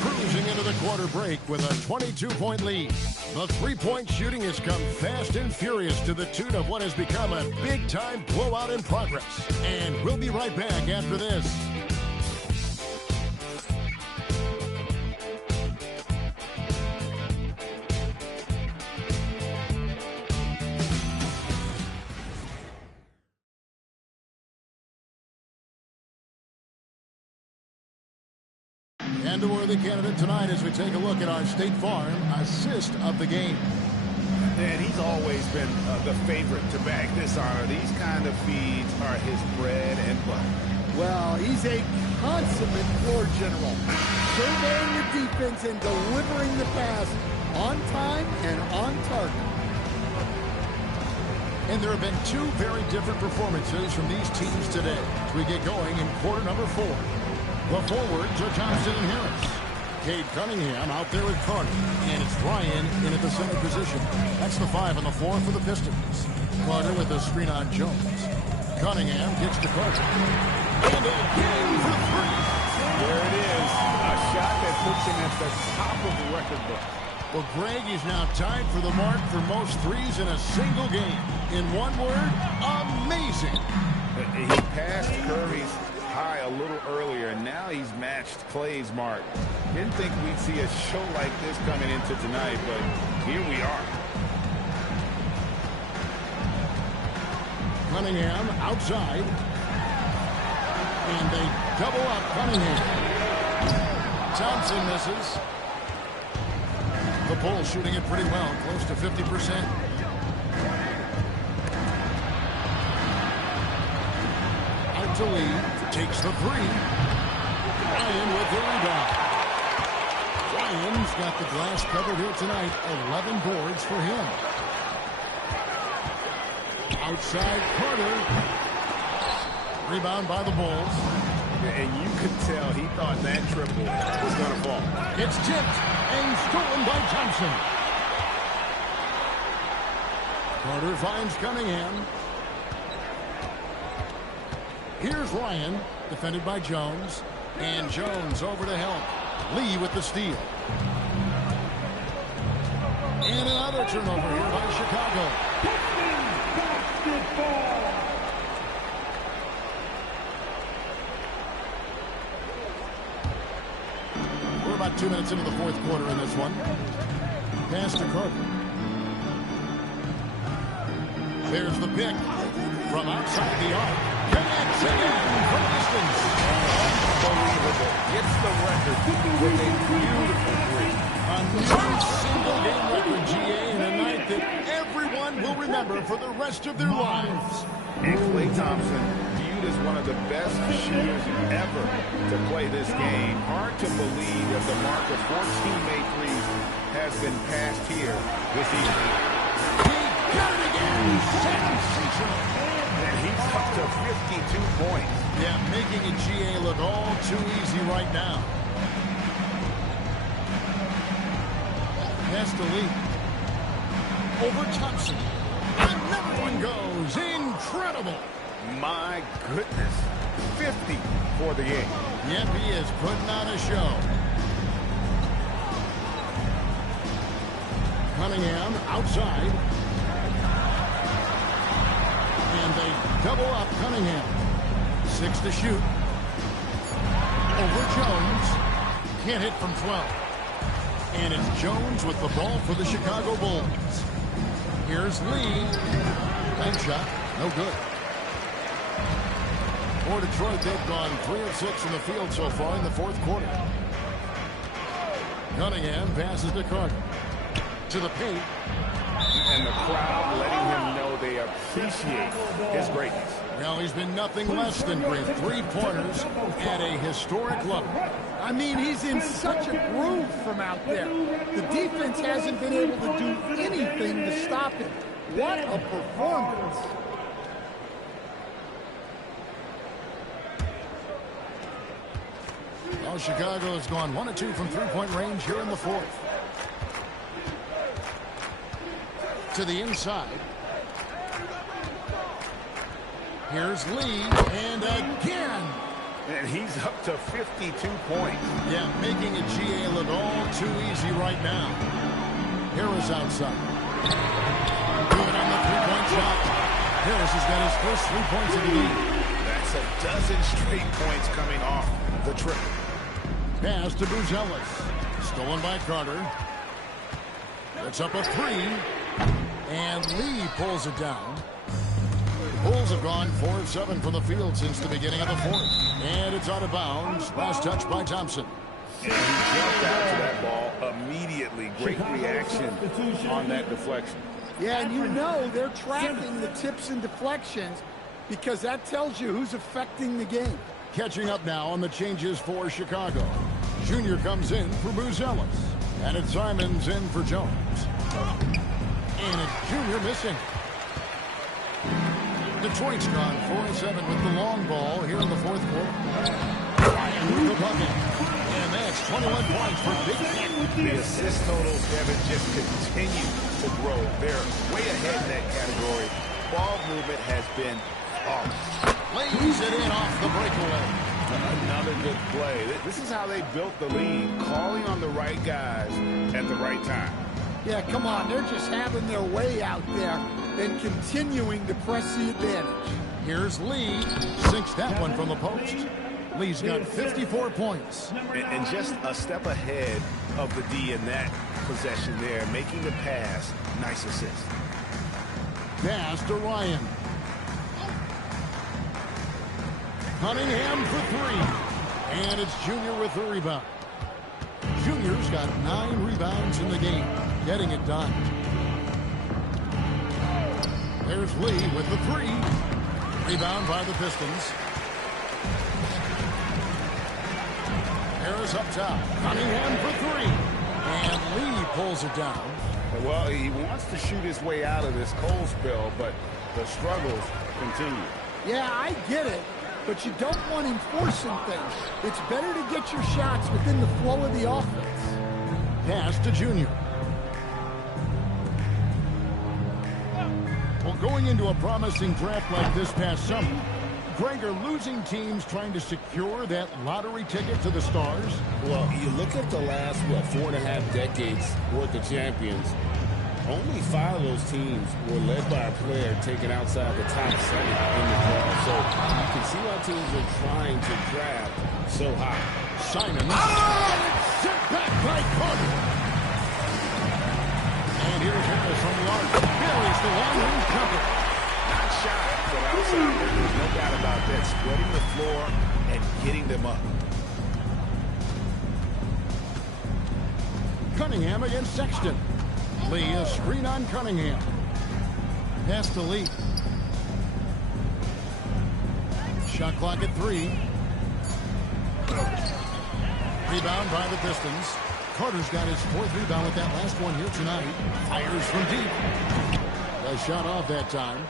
cruising into the quarter break with a 22-point lead. The three-point shooting has come fast and furious to the tune of what has become a big-time blowout in progress. And we'll be right back after this. And a worthy candidate tonight as we take a look at our State Farm assist of the game. And he's always been the favorite to bag this honor. These kind of feeds are his bread and butter. Well, he's a consummate floor general. Surveying the defense and delivering the pass on time and on target. And there have been 2 very different performances from these teams today as we get going in quarter number 4. The forwards are Thompson and Harris. Cade Cunningham out there with Carter. And it's Ryan in at the center position. That's the 5 on the floor for the Pistons. Carter with a screen on Jones. Cunningham gets to Carter. And again for 3. There it is. A shot that puts him at the top of the record book. Well, Greg is now tied for the mark for most threes in a single game. In one word, amazing. He passed Curry's high a little earlier, and now he's matched Clay's mark. Didn't think we'd see a show like this coming into tonight, but here we are. Cunningham outside. And they double up Cunningham. Thompson misses. The Bulls shooting it pretty well, close to 50%. Out to lead. Takes the 3. Ryan with the rebound. Ryan's got the glass covered here tonight. 11 boards for him. Outside Carter. Rebound by the Bulls. And you could tell he thought that triple was going to fall. It's tipped and stolen by Thompson. Carter finds Cunningham. Here's Ryan, defended by Jones. And Jones over to help. Lee with the steal. And another turnover here by Chicago. We're about 2 minutes into the fourth quarter in this one. Pass to Carter. There's the pick from outside the arc. Connects again from distance. Unbelievable. Gets the record with a beautiful three. A new single-game record, GA, in a night that everyone will remember for the rest of their lives. And Klay Thompson, viewed as one of the best shooters ever to play this game. Hard to believe that the mark of 14 made threes has been passed here this evening. He got it again. Sensational. And he's up to 52 points. Yeah, making a GA look all too easy right now. Pass to Lee. Over Thompson. Another one goes. Incredible. My goodness. 50 for the game. Yep, he is putting on a show. Cunningham outside. And they double up Cunningham. 6 to shoot. Over Jones. Can't hit from 12. And it's Jones with the ball for the Chicago Bulls. Here's Lee. Bank shot. No good. For Detroit, they've gone 3 of 6 in the field so far in the fourth quarter. Cunningham passes to Carter. To the paint. And the crowd letting him know they appreciate his greatness. Well, he's been nothing less than great. 3-pointers at a historic level. I mean, he's in such a groove from out there. The defense hasn't been able to do anything to stop him. What a performance. Well, Chicago has gone 1 of 2 from 3-point range here in the fourth. To the inside. Here's Lee, and again. And he's up to 52 points. Yeah, making a GA look all too easy right now. Harris outside. Good on the 3-point shot. Harris has got his first 3 points of the game. That's a dozen straight points coming off the triple. Pass to Buzelis. Stolen by Carter. It's up a 3. And Lee pulls it down. Bulls have gone 4 of 7 from the field since the beginning of the fourth. And it's out of bounds. Last touch by Thompson. And he jumped out to that ball immediately. Great reaction on that deflection. Yeah, and you know they're tracking the tips and deflections because that tells you who's affecting the game. Catching up now on the changes for Chicago. Junior comes in for Buzelis. And it's Simons in for Jones. And it's Junior missing. Detroit's gone 4-7 with the long ball here in the fourth quarter. Ryan with the bucket. And that's 21 points for Big Ken. The assist totals, Devin, just continue to grow. They're way ahead in that category. Ball movement has been Lays it in off the breakaway. Another good play. This is how they built the lead, calling on the right guys at the right time. Yeah, come on. They're just having their way out there and continuing to press the advantage. Here's Lee. Sinks that one from the post. Lee's got 54 points. And just a step ahead of the D in that possession there, making the pass. Nice assist. Pass to Ryan. Cunningham for 3. And it's Junior with the rebound. Junior's got 9 rebounds in the game. Getting it done. There's Lee with the 3. Rebound by the Pistons. Harris up top. Cunningham for 3. And Lee pulls it down. Well, he wants to shoot his way out of this cold spell, but the struggles continue. Yeah, I get it. But you don't want him forcing things. It's better to get your shots within the flow of the offense. Pass to Junior. Well, going into a promising draft like this past summer, Greg, are losing teams trying to secure that lottery ticket to the stars? Well, you look at the last, 4.5 decades worth of champions. Only 5 of those teams were led by a player taken outside the top 7 in the draw. So you can see why teams are trying to draft so high. Simons. Oh, sent back by Carter. And here's Harris from the arc. Buries the long-range jumper. Not shy, but outside. There's no doubt about that. Spreading the floor and getting them up. Cunningham against Sexton. Lee, a screen on Cunningham. Pass to Lee. Shot clock at 3. Rebound by the Pistons. Carter's got his 4th rebound with that last one here tonight. Fires from deep. A shot off that time.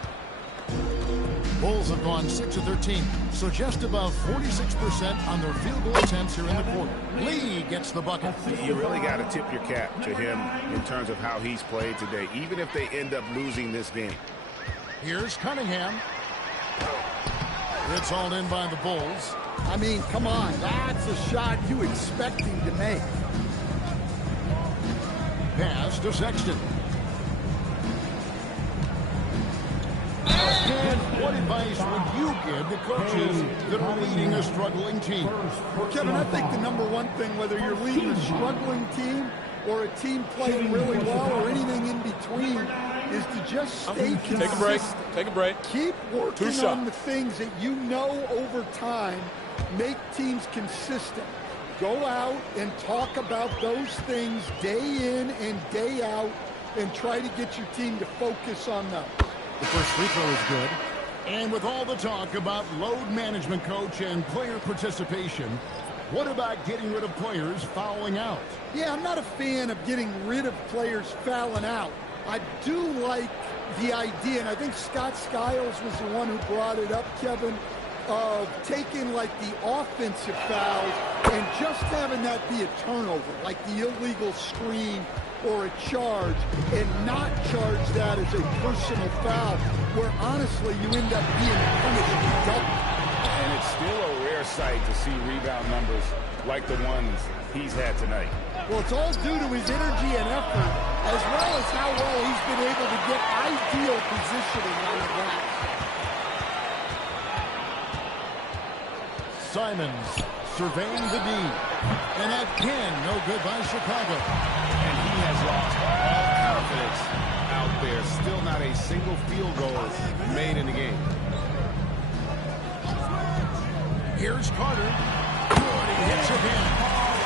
Bulls have gone 6 of 13, so just above 46% on their field goal attempts here in the quarter. Lee gets the bucket. You really got to tip your cap to him in terms of how he's played today, even if they end up losing this game. Here's Cunningham. It's hauled in by the Bulls. I mean, come on. That's a shot you expect him to make. Pass to Sexton. And what advice would you give to coaches that are leading a struggling team? Well, Kevin, I think the number one thing, whether you're leading a struggling team or a team playing really well or anything in between, is to just stay consistent. Take a break. Take a break. Keep working on the things that you know over time make teams consistent. Go out and talk about those things day in and day out and try to get your team to focus on them. The first free throw is good. And with all the talk about load management, coach, and player participation, what about getting rid of players fouling out? Yeah, I'm not a fan of getting rid of players fouling out. I do like the idea, and I think Scott Skiles was the one who brought it up, Kevin, of taking like the offensive fouls and just having that be a turnover, like the illegal screen or a charge, and not charge that as a personal foul, where honestly you end up being punished double. And it's still a rare sight to see rebound numbers like the ones he's had tonight. Well, it's all due to his energy and effort, as well as how well he's been able to get ideal positioning on the glass. Simons surveying the D. And again, no good by Chicago. And he has lost all confidence out there. Still not a single field goal made in the game. Here's Carter. Good, he hits again.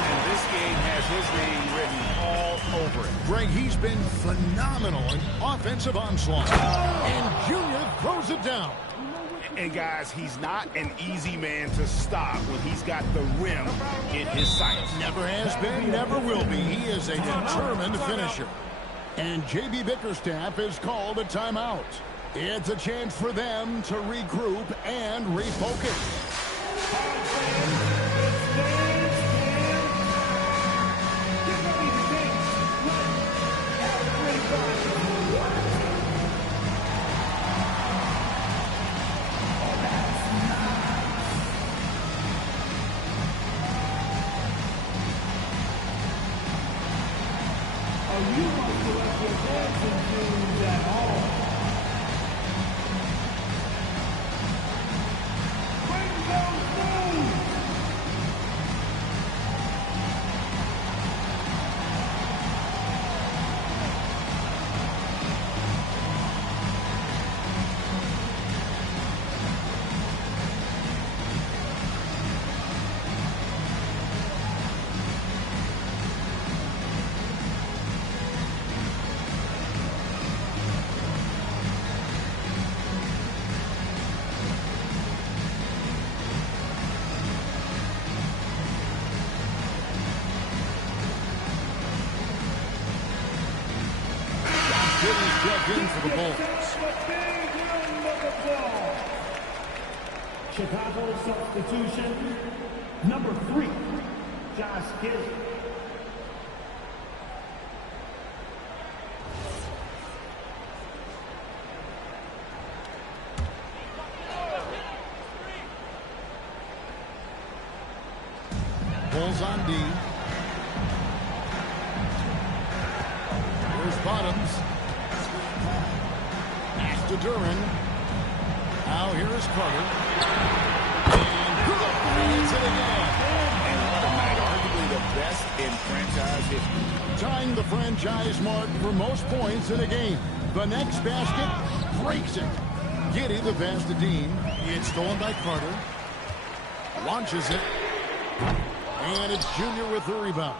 And this game has his name written all over it. Greg, he's been phenomenal in offensive onslaught. And Junior throws it down. And guys, he's not an easy man to stop when he's got the rim in his sights. Never has been, never will be. He is a determined finisher. And J.B. Bickerstaff is called a timeout. It's a chance for them to regroup and refocus. In for the Bulls. Chicago substitution, number 3, Josh Giddey. Bulls on D. Here's Bottoms. Pass to Duran. Now here is Carter. And hits it again. And what a night, arguably the best in franchise history. Tying the franchise mark for most points in a game. The next basket breaks it. Giddey, the pass to Dean. It's stolen by Carter. Launches it. And it's Junior with the rebound.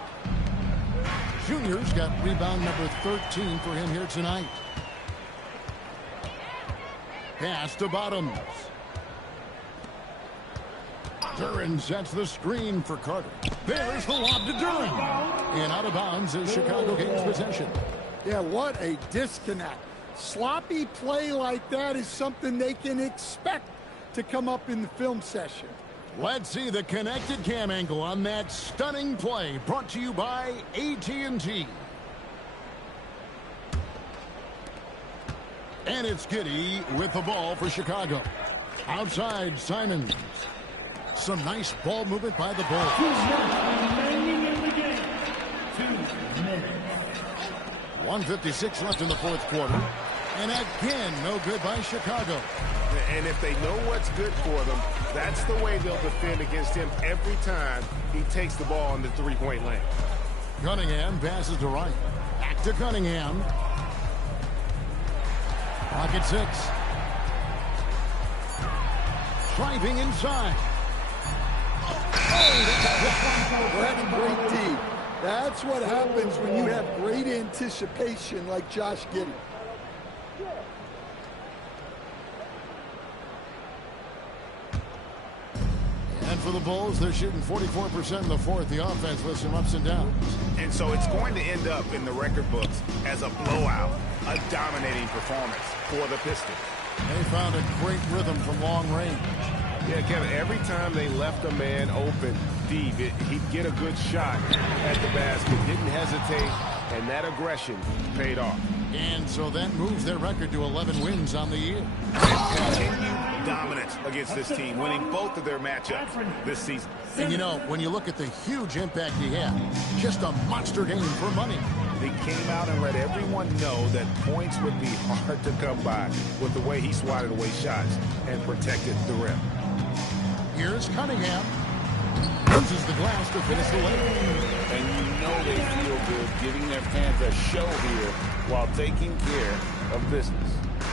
Junior's got rebound number 13 for him here tonight. Pass to Bottoms. Duran sets the screen for Carter. There's the lob to Duran. And out of bounds as Chicago gains possession. Yeah, what a disconnect. Sloppy play like that is something they can expect to come up in the film session. Let's see the connected cam angle on that stunning play, brought to you by AT&T. And it's Giddey with the ball for Chicago. Outside, Simons. Some nice ball movement by the Bulls. 2 minutes remaining in the game. 2 minutes. 1:56 left in the fourth quarter. And again, no good by Chicago. And if they know what's good for them, that's the way they'll defend against him every time he takes the ball in the three-point lane. Cunningham passes to Wright. Back to Cunningham. Pocket 6. Driving inside. That's great D. That's what happens when you have great anticipation like Josh Giddey. And for the Bulls, they're shooting 44% in the fourth. The offense with some ups and downs. And so it's going to end up in the record books as a blowout, a dominating performance for the Pistons. They found a great rhythm from long range. Yeah, Kevin, every time they left a man open deep, he'd get a good shot at the basket, didn't hesitate, and that aggression paid off. And so that moves their record to 11 wins on the year. Continued dominance against this team, winning both of their matchups this season. And you know, when you look at the huge impact he had, just a monster game for money. He came out and let everyone know that points would be hard to come by with the way he swatted away shots and protected the rim. Here's Cunningham. Uses the glass to finish the layup. And you know they feel good giving their fans a show here while taking care of business.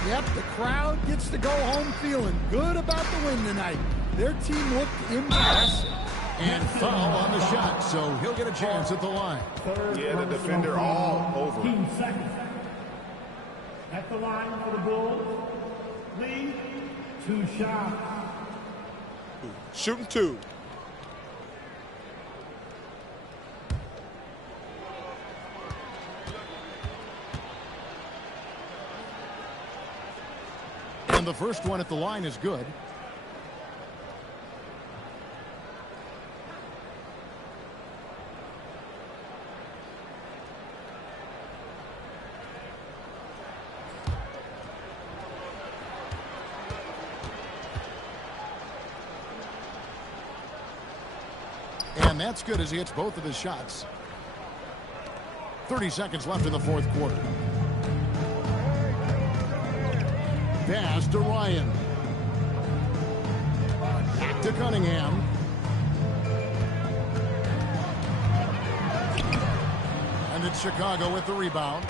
Yep, the crowd gets to go home feeling good about the win tonight. Their team looked impressive. And foul on the shot, so he'll get a chance at the line. Yeah, the defender all over. 15 seconds. At the line for the Bulls, lead 2 shots. Shooting 2. And the first one at the line is good. And that's good as he hits both of his shots. 30 seconds left in the fourth quarter. Pass to Ryan. Back to Cunningham. And it's Chicago with the rebound.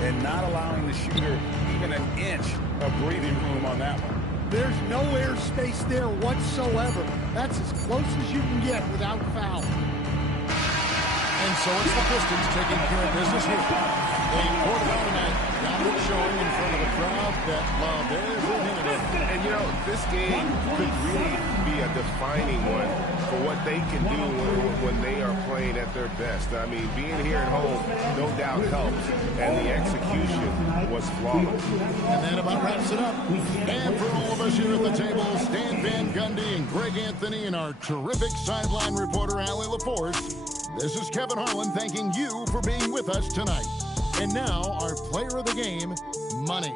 And not allowing the shooter even an inch of breathing room on that one. There's no air space there whatsoever. That's as close as you can get without foul. And so it's the Pistons taking care of business here. A quarter-hour night, dominant showing in front of a crowd that loved every minute of it. And you know, this game could really be a defining one for what they can do when they are playing at their best. I mean, being here at home no doubt helps, and the execution was flawless. And that about wraps it up. And for all of us here at the table, Stan Van Gundy and Greg Anthony and our terrific sideline reporter, Allie LaForce, this is Kevin Harlan thanking you for being with us tonight. And now, our player of the game, Money.